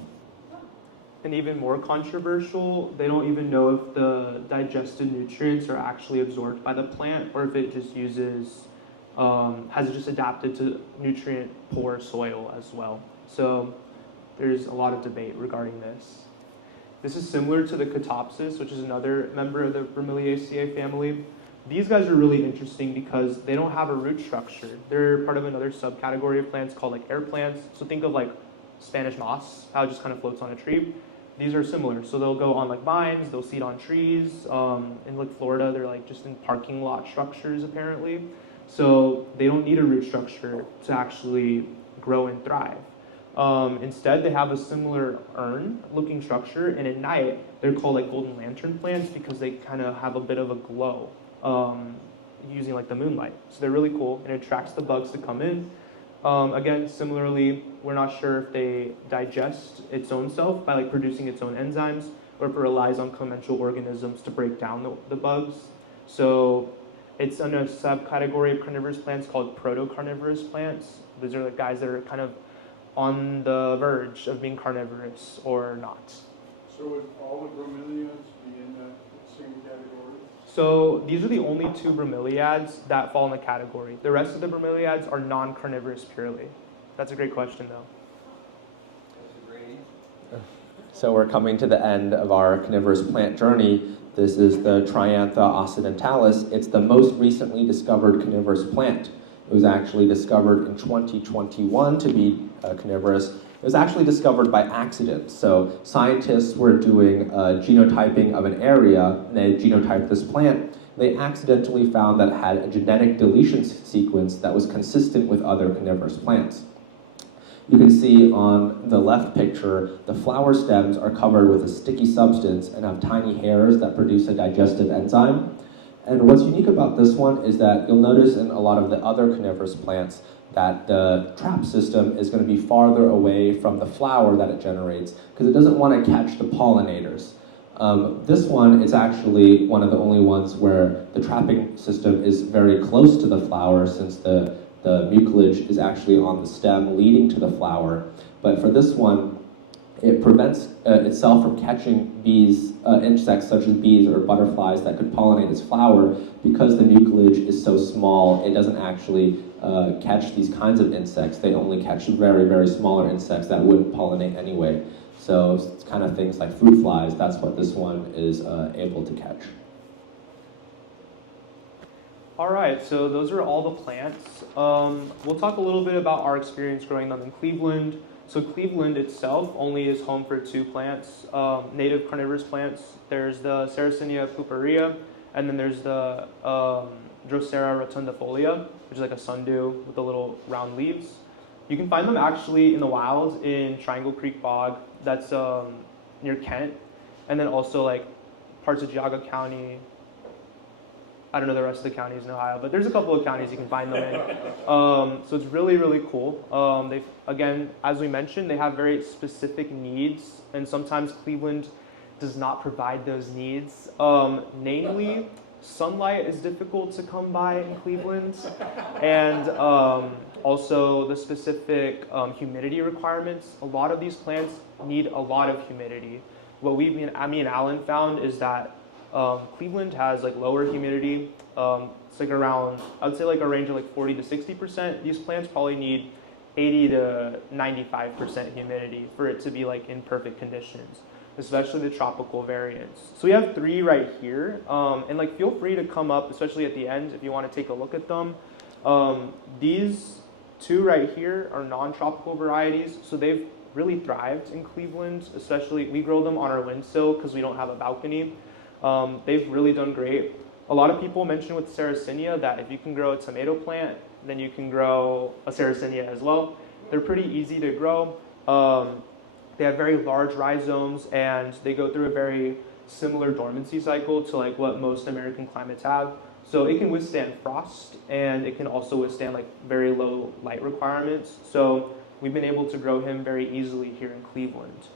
And even more controversial, they don't even know if the digested nutrients are actually absorbed by the plant or if it just uses, has it just adapted to nutrient poor soil as well. So there's a lot of debate regarding this. This is similar to the Catopsis, which is another member of the Bromeliaceae family. These guys are really interesting because they don't have a root structure. They're part of another subcategory of plants called like air plants. So think of like Spanish moss, how it just kind of floats on a tree. These are similar. So they'll go on like vines, they'll seed on trees. In like Florida, they're like just in parking lot structures apparently. So they don't need a root structure to actually grow and thrive. Instead, they have a similar urn-looking structure, and at night, they're called like golden lantern plants because they kind of have a bit of a glow using like the moonlight. So they're really cool, and it attracts the bugs to come in. Again, similarly, we're not sure if they digest its own self by like producing its own enzymes, or if it relies on commensal organisms to break down the bugs. So it's in a subcategory of carnivorous plants called proto-carnivorous plants. These are the guys that are kind of on the verge of being carnivorous or not. So would all the bromeliads be in that same category? So these are the only two bromeliads that fall in the category. The rest of the bromeliads are non-carnivorous purely. That's a great question though. That's a great answer. So we're coming to the end of our carnivorous plant journey. This is the Triantha occidentalis. It's the most recently discovered carnivorous plant. It was actually discovered in 2021 to be carnivorous. It was actually discovered by accident. So scientists were doing genotyping of an area, and they genotyped this plant. They accidentally found that it had a genetic deletion sequence that was consistent with other carnivorous plants. You can see on the left picture, the flower stems are covered with a sticky substance and have tiny hairs that produce a digestive enzyme. And what's unique about this one is that you'll notice in a lot of the other carnivorous plants that the trap system is going to be farther away from the flower that it generates because it doesn't want to catch the pollinators. This one is actually one of the only ones where the trapping system is very close to the flower since the mucilage is actually on the stem leading to the flower. But for this one, it prevents itself from catching bees, insects such as bees or butterflies that could pollinate its flower because the mucilage is so small. It doesn't actually catch these kinds of insects. They only catch very, very smaller insects that wouldn't pollinate anyway. So it's kind of things like fruit flies. That's what this one is able to catch. All right, so those are all the plants. We'll talk a little bit about our experience growing them in Cleveland. So Cleveland itself only is home for two plants, native carnivorous plants. There's the Sarracenia puparia, and then there's the Drosera rotundifolia, which is like a sundew with the little round leaves. You can find them actually in the wild in Triangle Creek Bog, that's near Kent, and then also like parts of Geauga County. I don't know the rest of the counties in Ohio, but there's a couple of counties you can find them in. So it's really, really cool. They, again, as we mentioned, they have very specific needs, and sometimes Cleveland does not provide those needs. Namely, sunlight is difficult to come by in Cleveland, and also the specific humidity requirements. A lot of these plants need a lot of humidity. What me and Alan found is that Cleveland has like lower humidity. It's like around, I would say like a range of like 40 to 60%. These plants probably need 80 to 95% humidity for it to be like in perfect conditions, especially the tropical variants. So we have three right here, and like feel free to come up, especially at the end if you want to take a look at them. These two right here are non-tropical varieties, so they've really thrived in Cleveland, especially we grow them on our windowsill because we don't have a balcony. They've really done great. A lot of people mention with Sarracenia that if you can grow a tomato plant, then you can grow a Sarracenia as well. They're pretty easy to grow. They have very large rhizomes, and they go through a very similar dormancy cycle to like what most American climates have. So it can withstand frost, and it can also withstand like very low light requirements. So we've been able to grow him very easily here in Cleveland.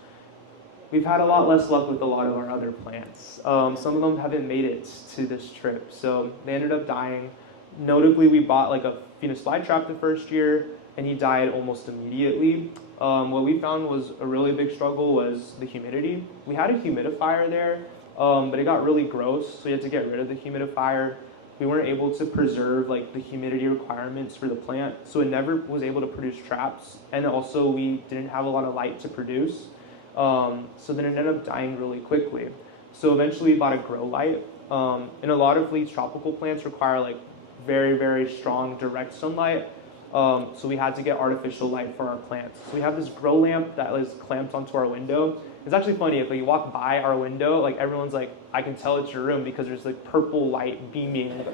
We've had a lot less luck with a lot of our other plants. Some of them haven't made it to this trip, so they ended up dying. Notably, we bought like a Venus flytrap the first year, and he died almost immediately. What we found was a really big struggle was the humidity. We had a humidifier there, but it got really gross, so we had to get rid of the humidifier. We weren't able to preserve like the humidity requirements for the plant, so it never was able to produce traps, and also we didn't have a lot of light to produce. So then it ended up dying really quickly. So eventually we bought a grow light. And a lot of these tropical plants require like very, very strong direct sunlight. So we had to get artificial light for our plants. So we have this grow lamp that is clamped onto our window. It's actually funny, if you walk by our window, like everyone's like, I can tell it's your room because there's like purple light beaming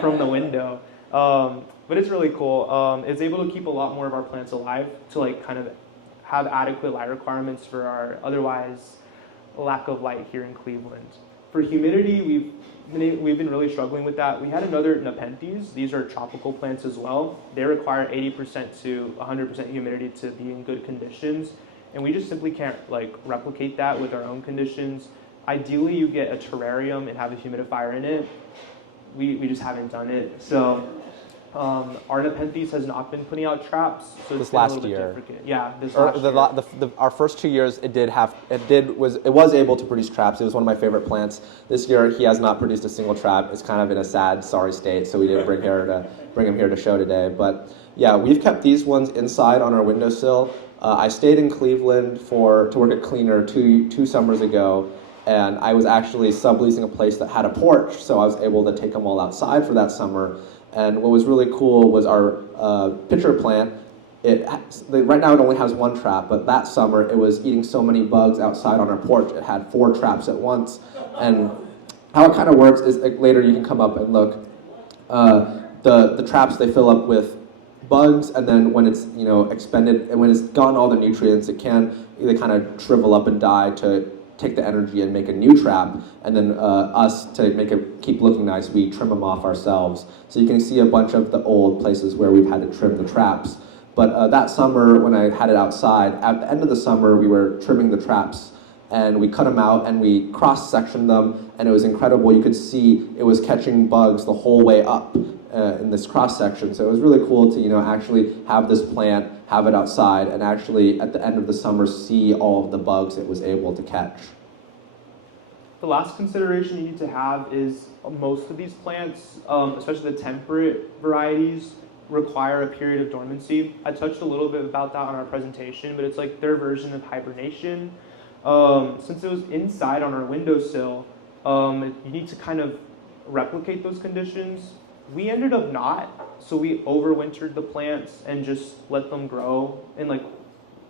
from the window. But it's really cool. It's able to keep a lot more of our plants alive to like kind of have adequate light requirements for our otherwise lack of light here in Cleveland. For humidity, we've been really struggling with that. We had another Nepenthes. These are tropical plants as well. They require 80% to 100% humidity to be in good conditions, and we just simply can't like replicate that with our own conditions. Ideally, you get a terrarium and have a humidifier in it. We just haven't done it. So our Nepenthes has not been putting out traps. So This last year. Yeah, this last year. Our first 2 years, it was able to produce traps. It was one of my favorite plants. This year, he has not produced a single trap. It's kind of in a sad, sorry state, so we didn't bring him here to show today. But yeah, we've kept these ones inside on our windowsill. I stayed in Cleveland to work at Cleaner two summers ago, and I was actually subleasing a place that had a porch, so I was able to take them all outside for that summer. And what was really cool was our pitcher plant. Right now it only has one trap, but that summer it was eating so many bugs outside on our porch. It had 4 traps at once. And how it kind of works is later you can come up and look. The traps, they fill up with bugs, and then when it's expended and when it's gotten all the nutrients, they kind of shrivel up and die to take the energy and make a new trap, and then us, to make it keep looking nice, we trim them off ourselves. So you can see a bunch of the old places where we've had to trim the traps. But that summer, when I had it outside, at the end of the summer, we were trimming the traps, and we cut them out, and we cross-sectioned them, and it was incredible. You could see it was catching bugs the whole way up in this cross-section. So it was really cool to actually have this plant, have it outside, and actually at the end of the summer see all of the bugs it was able to catch. The last consideration you need to have is most of these plants, especially the temperate varieties, require a period of dormancy. I touched a little bit about that on our presentation, but it's like their version of hibernation. Since it was inside on our windowsill, you need to kind of replicate those conditions. We ended up not, so we overwintered the plants and just let them grow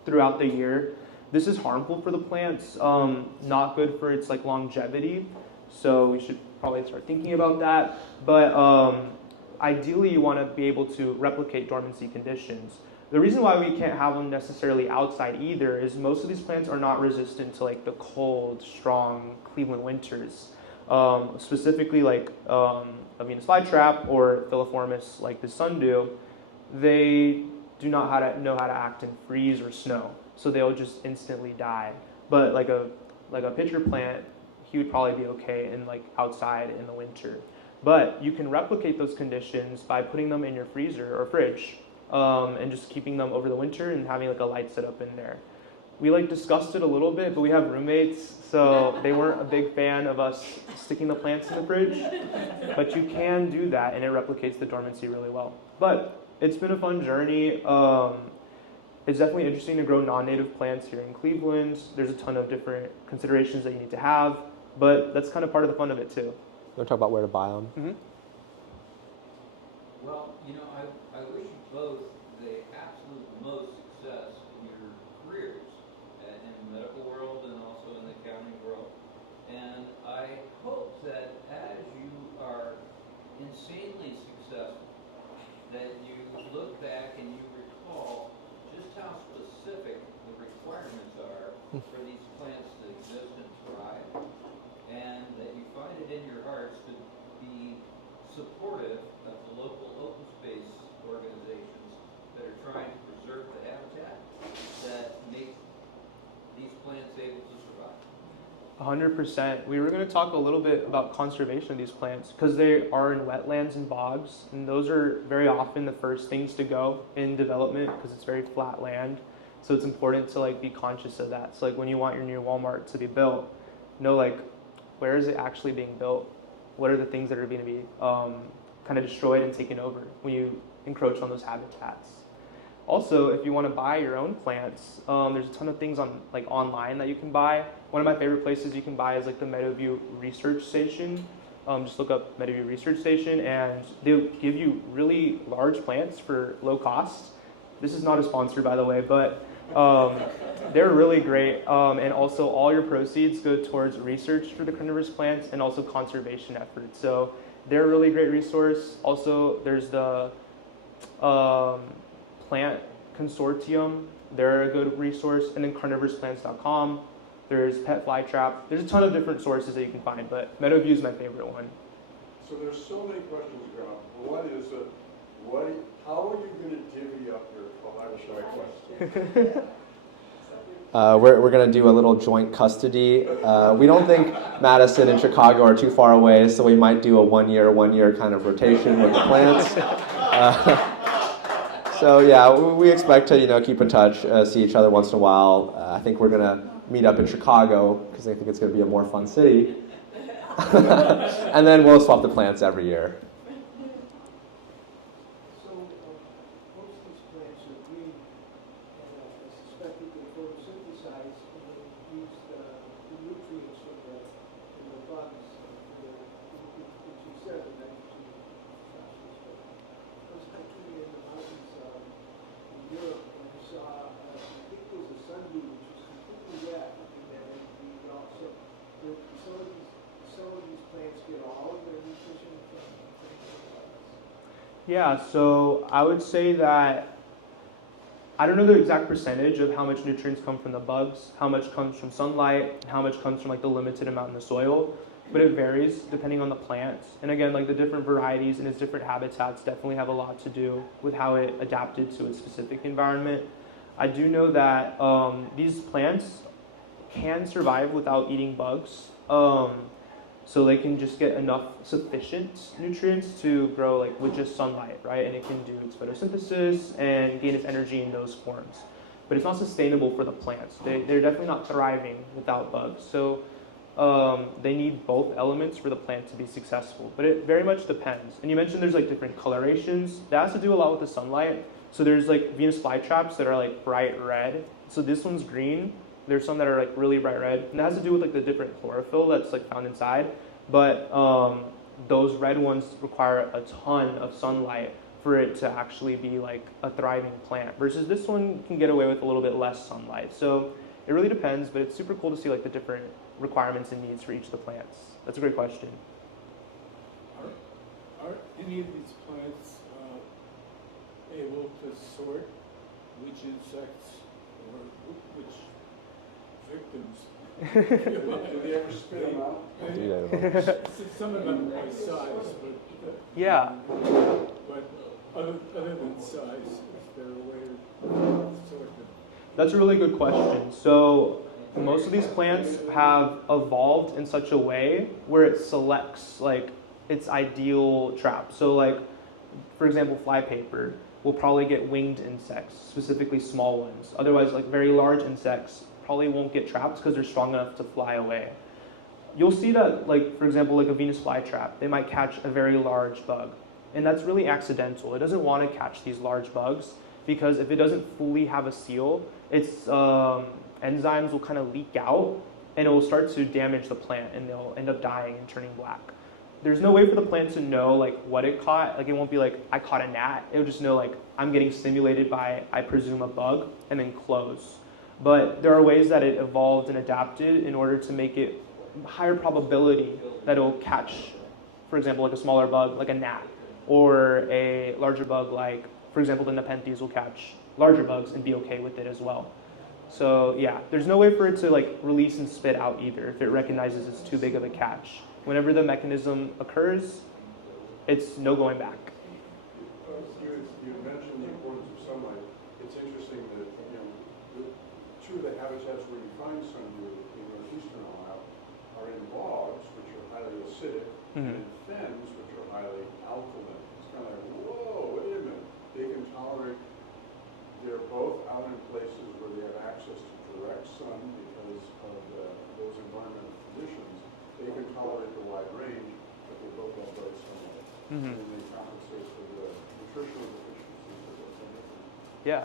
throughout the year. This is harmful for the plants, not good for its longevity, so we should probably start thinking about that. But ideally, you want to be able to replicate dormancy conditions. The reason why we can't have them necessarily outside either is most of these plants are not resistant to the cold, strong Cleveland winters. Specifically a Venus flytrap or Filiformis like the sundew, they do not know how to act in freeze or snow, so they'll just instantly die. But like a pitcher plant, he would probably be okay in outside in the winter. But you can replicate those conditions by putting them in your freezer or fridge, and just keeping them over the winter and having a light set up in there. We discussed it a little bit, but we have roommates, so they weren't a big fan of us sticking the plants in the fridge. But you can do that, and it replicates the dormancy really well. But it's been a fun journey. It's definitely interesting to grow non-native plants here in Cleveland. There's a ton of different considerations that you need to have, but that's kind of part of the fun of it too. You want to talk about where to buy them? Mm-hmm. Well, I wish you both the absolute most success in your careers in the medical world and also in the accounting world. And I hope that as you are supportive of the local open space organizations that are trying to preserve the habitat that make these plants able to survive. 100%. We were going to talk a little bit about conservation of these plants because they are in wetlands and bogs, and those are very often the first things to go in development because it's very flat land. So it's important to like be conscious of that. So like when you want your new Walmart to be built, know like where is it actually being built? What are the things that are going to be kind of destroyed and taken over when you encroach on those habitats? Also, if you want to buy your own plants, there's a ton of things on like online that you can buy. One of my favorite places you can buy is like the Meadowview Research Station. Just look up Meadowview Research Station, and they'll give you really large plants for low cost. This is not a sponsor, by the way, but they're really great. And also, all your proceeds go towards research for the carnivorous plants and also conservation efforts. So they're a really great resource. Also, there's the Plant Consortium, they're a good resource, and then carnivorousplants.com. There's Pet Fly Trap. There's a ton of different sources that you can find, but Meadowview is my favorite one. So there's so many questions, Graham. One is, how are you going to divvy up your question? We're going to do a little joint custody. We don't think Madison and Chicago are too far away, so we might do a one-year kind of rotation with the plants. So yeah, we expect to keep in touch, see each other once in a while. I think we're gonna meet up in Chicago because I think it's gonna be a more fun city. And then we'll swap the plants every year. So most of these plants are green, and I suspect that they photosynthesize and then use the nutrients from the bugs, which you said, the nitrogen, phosphorus. I was hiking in the mountains in Europe, and I saw, I think it was a sundew, which was completely wet, and then we also, some of these plants get all of their nutrition from the bugs. Yeah, so I would say that I don't know the exact percentage of how much nutrients come from the bugs, how much comes from sunlight, and how much comes from like the limited amount in the soil, but it varies depending on the plant. And again, like the different varieties and its different habitats definitely have a lot to do with how it adapted to its specific environment. I do know that these plants can survive without eating bugs. So they can just get enough sufficient nutrients to grow like with just sunlight, right? And it can do its photosynthesis and gain its energy in those forms. But it's not sustainable for the plants. They're definitely not thriving without bugs. So they need both elements for the plant to be successful. But it very much depends. And you mentioned there's like different colorations. That has to do a lot with the sunlight. So there's like Venus flytraps that are like bright red. So this one's green. There's some that are like really bright red, and that has to do with like the different chlorophyll that's like found inside. But those red ones require a ton of sunlight for it to actually be like a thriving plant, versus this one can get away with a little bit less sunlight. So it really depends, but it's super cool to see like the different requirements and needs for each of the plants. That's a great question. Are any of these plants able to sort which insects or which victims? Do they ever spit them out? Some of them by size, but Yeah. But other than size, is there a way to sort them? That's a really good question. So most of these plants have evolved in such a way where it selects like its ideal trap. So like, for example, flypaper will probably get winged insects, specifically small ones. Otherwise, like very large insects probably won't get trapped because they're strong enough to fly away. You'll see that, like, for example, like a Venus flytrap, they might catch a very large bug. And that's really accidental. It doesn't want to catch these large bugs because if it doesn't fully have a seal, its enzymes will kind of leak out and it will start to damage the plant and they'll end up dying and turning black. There's no way for the plant to know like what it caught. Like it won't be like, I caught a gnat. It'll just know like, I'm getting stimulated by, I presume, a bug, and then close. But there are ways that it evolved and adapted in order to make it higher probability that it'll catch, for example, like a smaller bug, like a gnat, or a larger bug like, for example, the Nepenthes will catch larger bugs and be okay with it as well. So yeah, there's no way for it to like release and spit out either if it recognizes it's too big of a catch. Whenever the mechanism occurs, it's no going back. You mentioned the importance of sunlight. It's interesting that, two of the habitats where you find sundew in northeastern Ohio are in bogs, which are highly acidic, and in fens, which are highly alkaline. It's kind of like, whoa, wait a minute. They can tolerate, they're both out in places where they have access to direct sun because of those environmental conditions. They can tolerate the wide range, but they both have bright sunlight. And they compensate for the nutritional deficiencies that they're different. Yeah.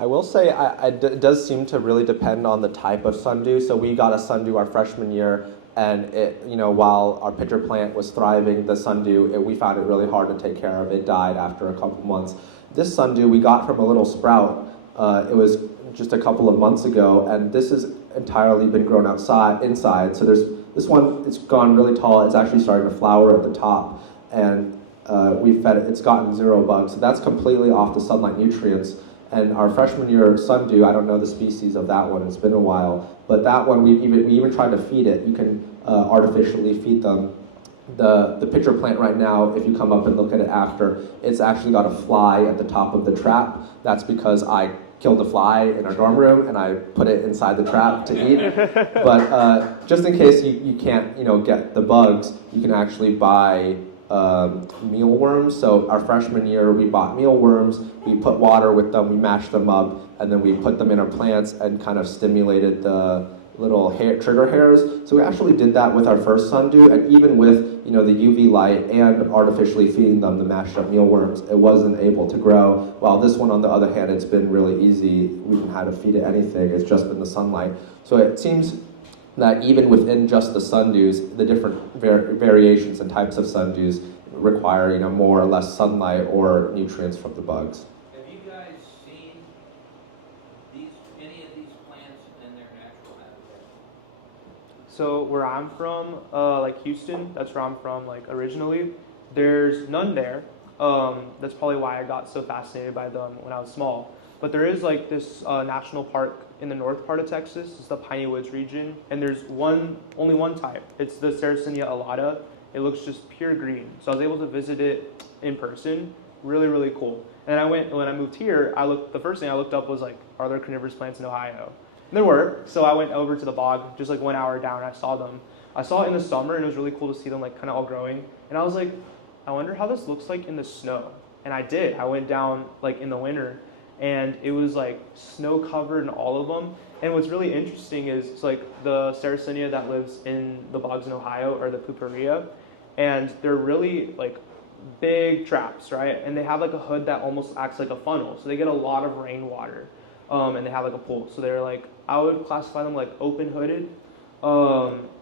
I will say it does seem to really depend on the type of sundew. So we got a sundew our freshman year, and it, while our pitcher plant was thriving, the sundew, we found it really hard to take care of. It died after a couple months. This sundew we got from a little sprout. It was just a couple of months ago, and this has entirely been grown inside. So there's this one, it's gone really tall. It's actually starting to flower at the top, and we fed it. It's gotten 0 bugs. So that's completely off the sunlight nutrients. And our freshman year sundew, I don't know the species of that one, it's been a while, but that one we even tried to feed it. You can artificially feed them. The pitcher plant right now, if you come up and look at it after, it's actually got a fly at the top of the trap. That's because I killed a fly in our dorm room and I put it inside the trap to eat. But just in case you can't get the bugs, you can actually buy mealworms. So our freshman year, we bought mealworms, we put water with them, we mashed them up, and then we put them in our plants and kind of stimulated the little trigger hairs. So we actually did that with our first sundew, and even with the UV light and artificially feeding them the mashed up mealworms, it wasn't able to grow. While this one, on the other hand, it's been really easy. We haven't had to feed it anything. It's just been the sunlight. So it seems that even within just the sundews, the different variations and types of sundews require more or less sunlight or nutrients from the bugs. Have you guys seen any of these plants in their natural habitat? So where I'm from, like Houston, that's where I'm from, like originally, there's none there. That's probably why I got so fascinated by them when I was small. But there is like this national park in the north part of Texas. It's the Piney Woods region, and there's only one type. It's the Sarracenia alata. It looks just pure green. So I was able to visit it in person. Really, really cool. And when I moved here, the first thing I looked up was like, are there carnivorous plants in Ohio? And there were. So I went over to the bog, just like 1 hour down, and I saw them. I saw it in the summer, and it was really cool to see them like kind of all growing. And I was like, I wonder how this looks like in the snow. And I did. I went down like in the winter, and it was like snow covered in all of them. And what's really interesting is it's like the Sarracenia that lives in the bogs in Ohio are the puparia, and they're really like big traps, right? And they have like a hood that almost acts like a funnel, so they get a lot of rainwater, and they have like a pool. So they're like, I would classify them like open hooded.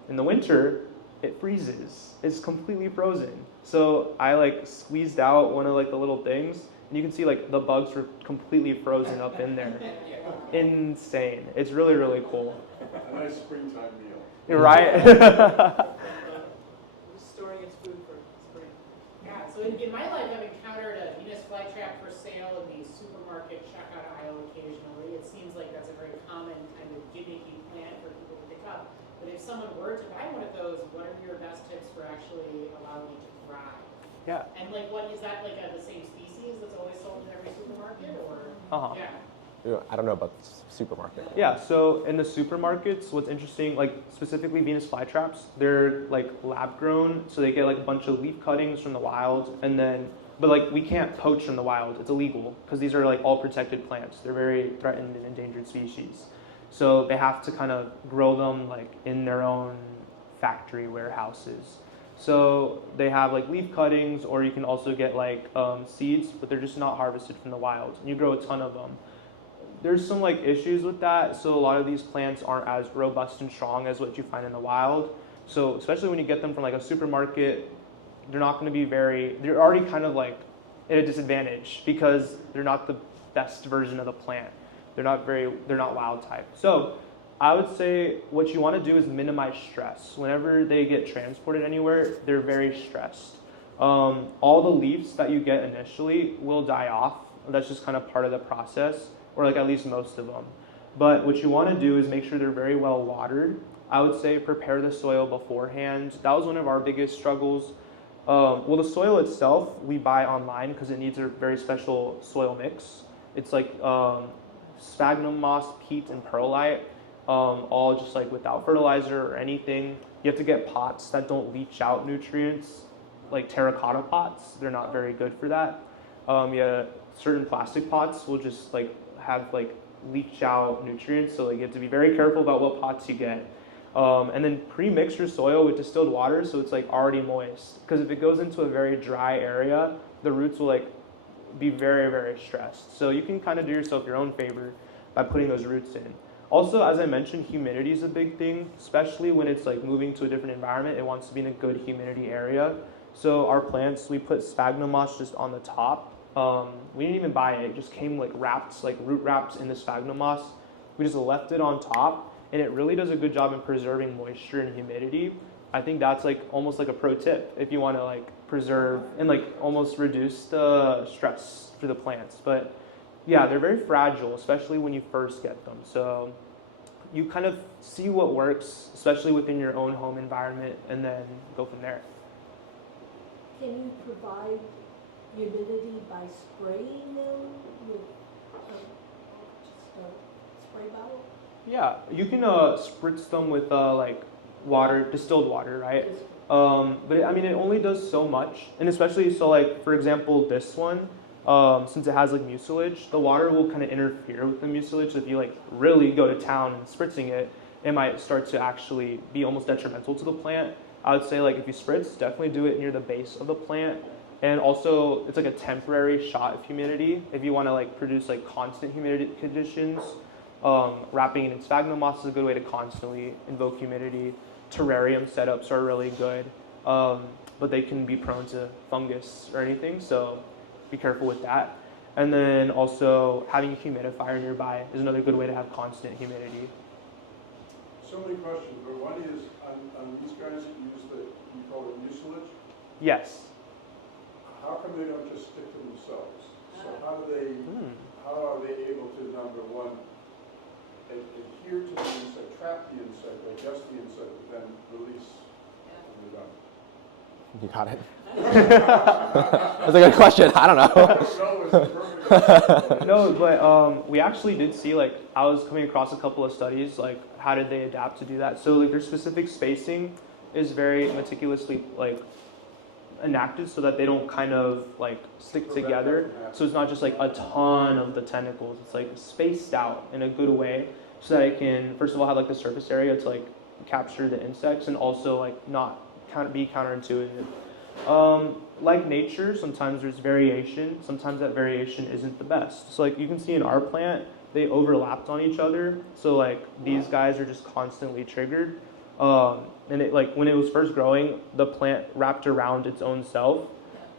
In the winter, it freezes. It's completely frozen. So I like squeezed out one of like the little things, and you can see like the bugs were completely frozen up in there. Insane. It's really, really cool. A nice springtime meal. You're right. Storing its food for spring. Yeah, so in my life, I've encountered a Venus flytrap for sale in the supermarket checkout aisle occasionally. It seems like that's a very common kind of gimmicky plant for people to pick up. But if someone were to buy one of those, what are your best tips for actually allowing it to thrive? Yeah. And like, what is that like the same species that's always sold in every supermarket, or? Yeah. I don't know about the supermarket. Yeah, so in the supermarkets, what's interesting, like specifically Venus flytraps, they're like lab grown, so they get like a bunch of leaf cuttings from the wild, but like we can't poach from the wild, it's illegal, because these are like all protected plants. They're very threatened and endangered species. So they have to kind of grow them like in their own factory warehouses. So they have like leaf cuttings, or you can also get like seeds, but they're just not harvested from the wild. And you grow a ton of them. There's some like issues with that. So a lot of these plants aren't as robust and strong as what you find in the wild. So especially when you get them from like a supermarket, they're not going to be they're already kind of like at a disadvantage because they're not the best version of the plant. They're not wild type. So I would say what you want to do is minimize stress. Whenever they get transported anywhere, they're very stressed. All the leaves that you get initially will die off. That's just kind of part of the process, or like at least most of them. But what you want to do is make sure they're very well watered. I would say prepare the soil beforehand. That was one of our biggest struggles. Well, the soil itself we buy online because it needs a very special soil mix. It's like sphagnum moss, peat, and perlite, all just like without fertilizer or anything. You have to get pots that don't leach out nutrients, like terracotta pots. They're not very good for that. Yeah, certain plastic pots will just like have like leach out nutrients, so like you have to be very careful about what pots you get. And then pre-mix your soil with distilled water so it's like already moist. Because if it goes into a very dry area, the roots will like be very, very stressed. So you can kind of do yourself your own favor by putting those roots in. Also, as I mentioned, humidity is a big thing, especially when it's like moving to a different environment. It wants to be in a good humidity area. So our plants, we put sphagnum moss just on the top. We didn't even buy it. It just came like wrapped, like root wraps in the sphagnum moss. We just left it on top, and it really does a good job in preserving moisture and humidity. I think that's like almost like a pro tip if you want to like preserve and like almost reduce the stress for the plants. But yeah, they're very fragile, especially when you first get them. So you kind of see what works, especially within your own home environment, and then go from there. Can you provide humidity by spraying them with just a spray bottle? Yeah, you can spritz them with like water, distilled water, right? But I mean, it only does so much, and especially so like for example, this one, since it has like mucilage, the water will kind of interfere with the mucilage. So if you like really go to town and spritzing it, it might start to actually be almost detrimental to the plant. I would say like if you spritz, definitely do it near the base of the plant. And also, it's like a temporary shot of humidity. If you want to like produce like constant humidity conditions, wrapping it in sphagnum moss is a good way to constantly invoke humidity. Terrarium setups are really good, but they can be prone to fungus or anything, so be careful with that. And then also having a humidifier nearby is another good way to have constant humidity. So many questions, but one is, on these guys that use the, you call it mucilage, Yes. how come they don't just stick to themselves? So how are they able to, number one, adhere to the insect, trap the insect, digest the insect, but then release when they're done? You got it. That's a good question. I don't know. No, but we actually did see, like, I was coming across a couple of studies, like, how did they adapt to do that? So, like, their specific spacing is very meticulously, like, enacted so that they don't kind of, like, stick together. So it's not just, like, a ton of the tentacles. It's, like, spaced out in a good way so that it can, first of all, have, like, the surface area to, like, capture the insects and also, like, not be counterintuitive. Like nature, sometimes there's variation. Sometimes that variation isn't the best. So like you can see in our plant, they overlapped on each other. So like these guys are just constantly triggered. And it, like when it was first growing, the plant wrapped around its own self.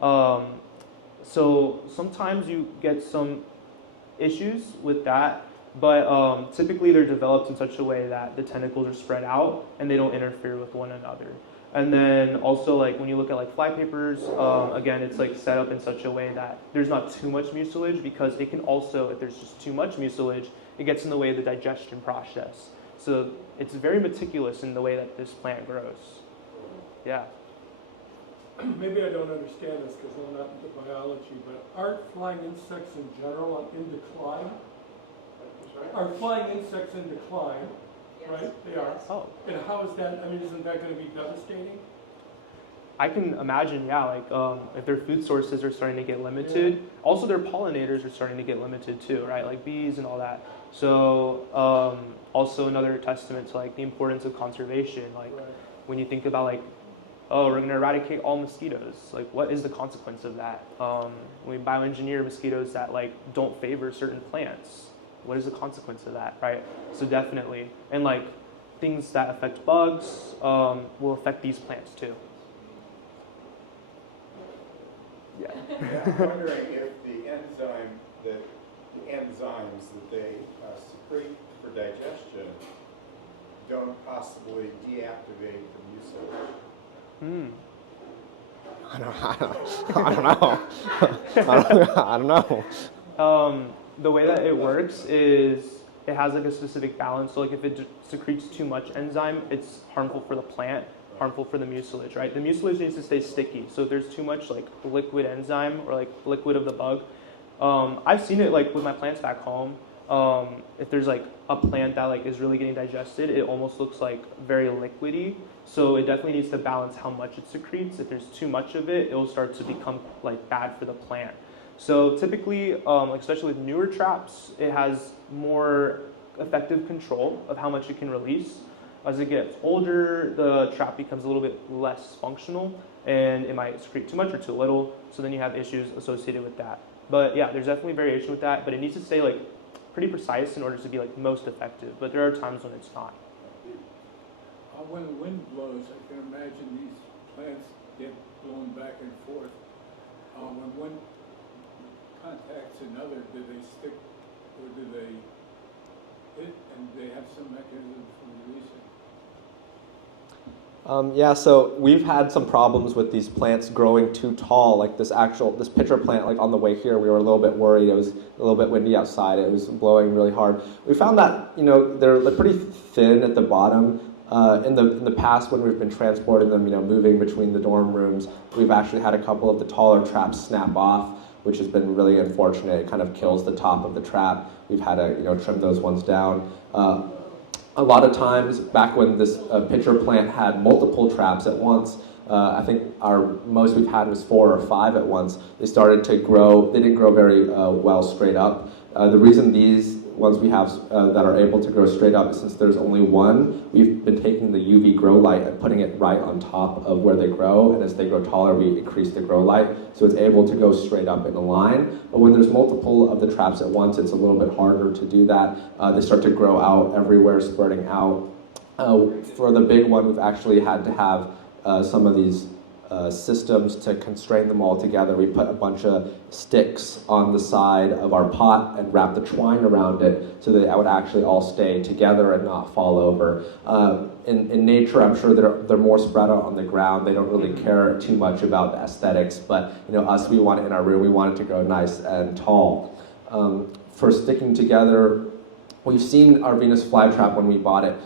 So sometimes you get some issues with that, but typically they're developed in such a way that the tentacles are spread out and they don't interfere with one another. And then also like when you look at like flypapers, again, it's like set up in such a way that there's not too much mucilage because it can also, if there's just too much mucilage, it gets in the way of the digestion process. So it's very meticulous in the way that this plant grows. Yeah. Maybe I don't understand this because I'm not into biology, but aren't flying insects in general in decline? Are flying insects in decline? Right, they are. Oh. And how is that, I mean, isn't that going to be devastating? I can imagine, yeah, like if their food sources are starting to get limited, yeah. Also their pollinators are starting to get limited too, right? Like bees and all that. So also another testament to like the importance of conservation. Like right. When you think about like, oh, we're going to eradicate all mosquitoes. Like what is the consequence of that? When we bioengineer mosquitoes that like don't favor certain plants. What is the consequence of that, right? So definitely, and like things that affect bugs will affect these plants too. Yeah. I'm wondering if the enzymes that they secrete for digestion don't possibly deactivate the mucilage. I don't know. The way that it works is it has like a specific balance. So like if it secretes too much enzyme, it's harmful for the plant. harmful for the mucilage, right? The mucilage needs to stay sticky. So if there's too much like liquid enzyme or like liquid of the bug, I've seen it like with my plants back home. If there's like a plant that like is really getting digested, it almost looks like very liquidy. So it definitely needs to balance how much it secretes. If there's too much of it, it'll start to become like bad for the plant. So typically, like especially with newer traps, it has more effective control of how much it can release. As it gets older, the trap becomes a little bit less functional and it might secrete too much or too little. So then you have issues associated with that. But yeah, there's definitely variation with that, but it needs to stay like pretty precise in order to be like most effective. But there are times when it's not. When the wind blows, I can imagine these plants get blown back and forth. When one contacts another, do they stick or do they hit, and they have some mechanism for releasing? Yeah, so we've had some problems with these plants growing too tall, like this pitcher plant, like on the way here, we were a little bit worried. It was a little bit windy outside. It was blowing really hard. We found that, they're pretty thin at the bottom. In the past, when we've been transporting them, moving between the dorm rooms, we've actually had a couple of the taller traps snap off, which has been really unfortunate. It kind of kills the top of the trap. We've had to, trim those ones down. A lot of times, back when this pitcher plant had multiple traps at once, I think our most we've had was 4 or 5 at once. They started to grow. They didn't grow very well straight up. The reason these ones we have that are able to grow straight up is since there's only one, we've been taking the UV grow light and putting it right on top of where they grow, and as they grow taller, we increase the grow light, so it's able to go straight up in a line. But when there's multiple of the traps at once, it's a little bit harder to do that. They start to grow out everywhere, spreading out. For the big one, we've actually had to have some of these systems to constrain them all together. We put a bunch of sticks on the side of our pot and wrap the twine around it so that it would actually all stay together and not fall over. In nature, I'm sure they're more spread out on the ground. They don't really care too much about the aesthetics, but us, we want it in our room. We want it to grow nice and tall. For sticking together, we've seen our Venus flytrap when we bought it.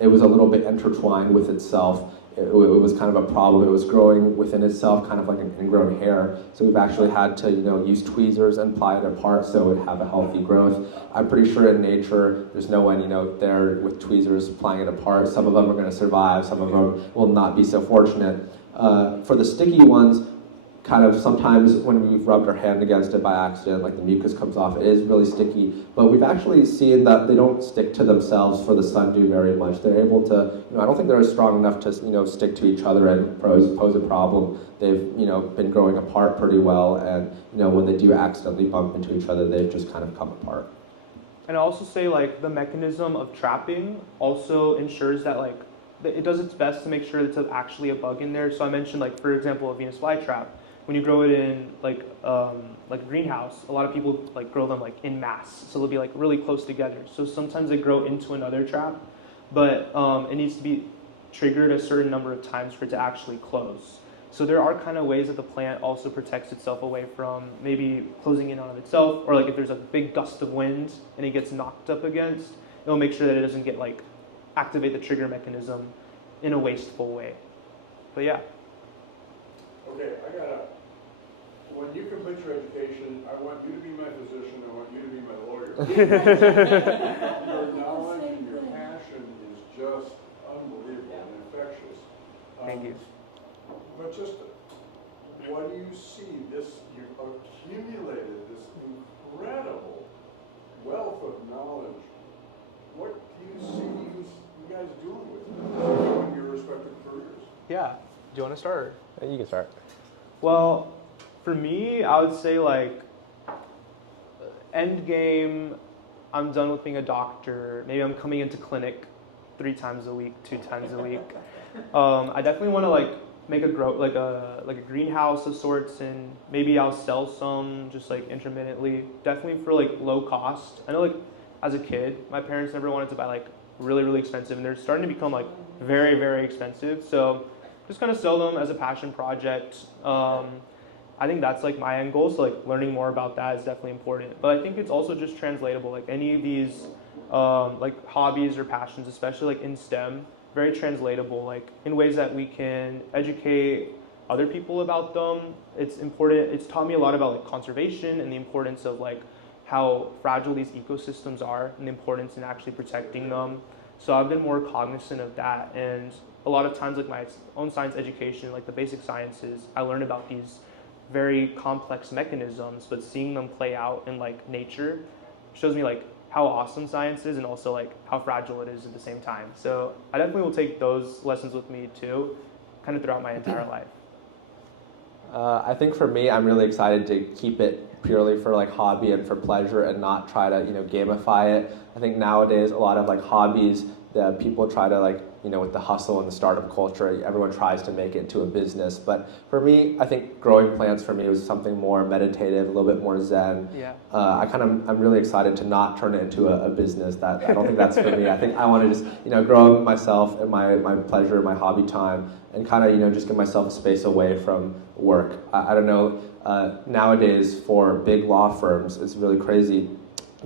It was a little bit intertwined with itself. It was kind of a problem. It was growing within itself, kind of like an ingrown hair. So we've actually had to, use tweezers and ply it apart so it would have a healthy growth. I'm pretty sure in nature, there's no one, there with tweezers plying it apart. Some of them are going to survive. Some of them will not be so fortunate. For the sticky ones, kind of sometimes when we've rubbed our hand against it by accident, like the mucus comes off, it is really sticky. But we've actually seen that they don't stick to themselves for the sundew very much. They're able to, I don't think they're strong enough to, stick to each other and pose a problem. They've, been growing apart pretty well, and, when they do accidentally bump into each other, they've just kind of come apart. And I also say like the mechanism of trapping also ensures that like it does its best to make sure that there's actually a bug in there. So I mentioned like, for example, a Venus flytrap. When you grow it in like a greenhouse, a lot of people like grow them like in mass, so they'll be like really close together. So sometimes they grow into another trap, but it needs to be triggered a certain number of times for it to actually close. So there are kind of ways that the plant also protects itself away from maybe closing in on itself, or like if there's a big gust of wind and it gets knocked up against, it'll make sure that it doesn't get like activate the trigger mechanism in a wasteful way. But yeah. Okay, when you complete your education, I want you to be my physician, I want you to be my lawyer. Your knowledge and your passion is just unbelievable and infectious. Thank you. But just, what do you see? You've accumulated this incredible wealth of knowledge. What do you see you guys doing with it in your respective careers? Yeah. Do you want to start? You can start. Well, for me, I would say like end game, I'm done with being a doctor. Maybe I'm coming into clinic 3 times a week, 2 times a week. I definitely want to like make a greenhouse of sorts, and maybe I'll sell some just like intermittently. Definitely for like low cost. I know like as a kid, my parents never wanted to buy like really, really expensive, and they're starting to become like very, very expensive. So just kind of sell them as a passion project. I think that's like my end goal, so like learning more about that is definitely important. But I think it's also just translatable, like any of these like hobbies or passions, especially like in STEM, very translatable, like in ways that we can educate other people about them. It's important. It's taught me a lot about like conservation and the importance of like how fragile these ecosystems are and the importance in actually protecting them. So I've been more cognizant of that, and a lot of times like my own science education, like the basic sciences, I learned about these very complex mechanisms, but seeing them play out in like nature shows me like how awesome science is and also like how fragile it is at the same time. So I definitely will take those lessons with me too, kind of throughout my entire life. I think for me, I'm really excited to keep it purely for like hobby and for pleasure and not try to, gamify it. I think nowadays a lot of like hobbies that people try to like, with the hustle and the startup culture, everyone tries to make it into a business. But for me, I think growing plants for me was something more meditative, a little bit more zen. Yeah. I'm really excited to not turn it into a business. That I don't think that's for me. I think I want to just, grow myself and my pleasure, my hobby time, and kind of, just give myself a space away from work. I don't know, nowadays for big law firms, it's really crazy.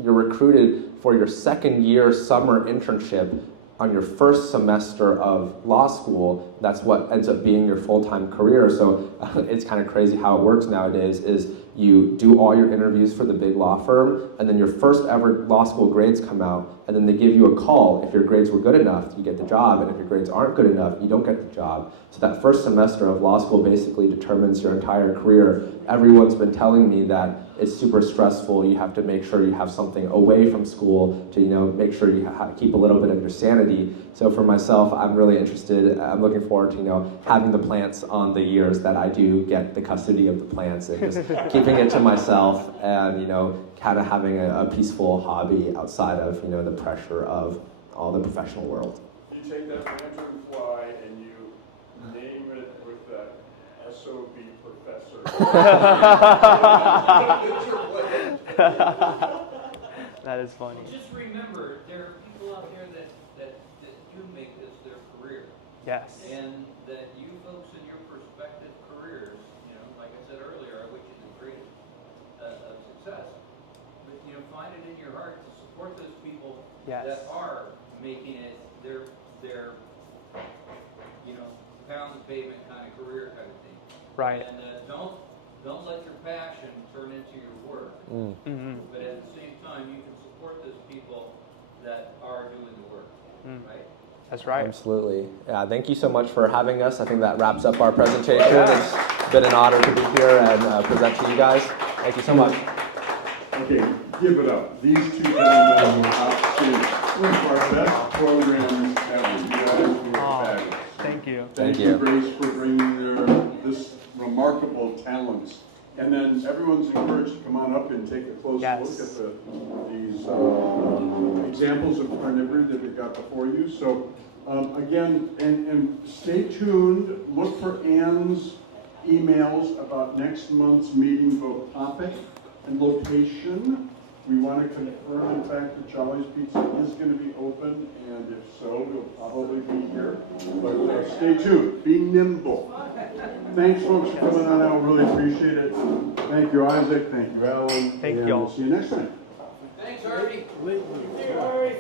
You're recruited for your second year summer internship on your first semester of law school. That's what ends up being your full-time career. So it's kind of crazy how it works nowadays is you do all your interviews for the big law firm, and then your first ever law school grades come out, and then they give you a call. If your grades were good enough, you get the job, and if your grades aren't good enough, you don't get the job. So that first semester of law school basically determines your entire career. Everyone's been telling me that it's super stressful. You have to make sure you have something away from school to, make sure you keep a little bit of your sanity. So for myself, I'm really interested. I'm looking forward to, having the plants on the years that I do get the custody of the plants and just keeping it to myself and, kind of having a peaceful hobby outside of, the pressure of all the professional world. You take that lantern fly and you name it with that SOB professor. That is funny. Just remember, there are people out there that do make this their career. Yes. And that you folks in your prospective careers, like I said earlier, I wish you the greatest of success. But, find it in your heart to support those people Yes. that are making it their pound the pavement kind of career kind of thing. Right. And don't let your passion turn into your work. Mm-hmm. But at the same time, you can support those people that are doing the work, right? That's right. Absolutely. Yeah, thank you so much for having us. I think that wraps up our presentation. It's been an honor to be here and present to you guys. Thank you so much. Okay, give it up. These two gentlemen were outstanding. One of our best programs ever. You guys were fabulous. Thank you. Thank you, Grace, for bringing this remarkable talents. And then everyone's encouraged to come on up and take a close Yes. look at these examples of carnivory that we've got before you. So again, and stay tuned. Look for Ann's emails about next month's meeting, both topic and location. We want to confirm, in fact, that Charlie's Pizza is going to be open, and if so, we'll probably be here. But stay tuned. Be nimble. Thanks, folks, for coming on out. Really appreciate it. Thank you, Isaac. Thank you, Alan. Thank and y'all. We'll see you next time. Thanks, Artie. Hey, Ari.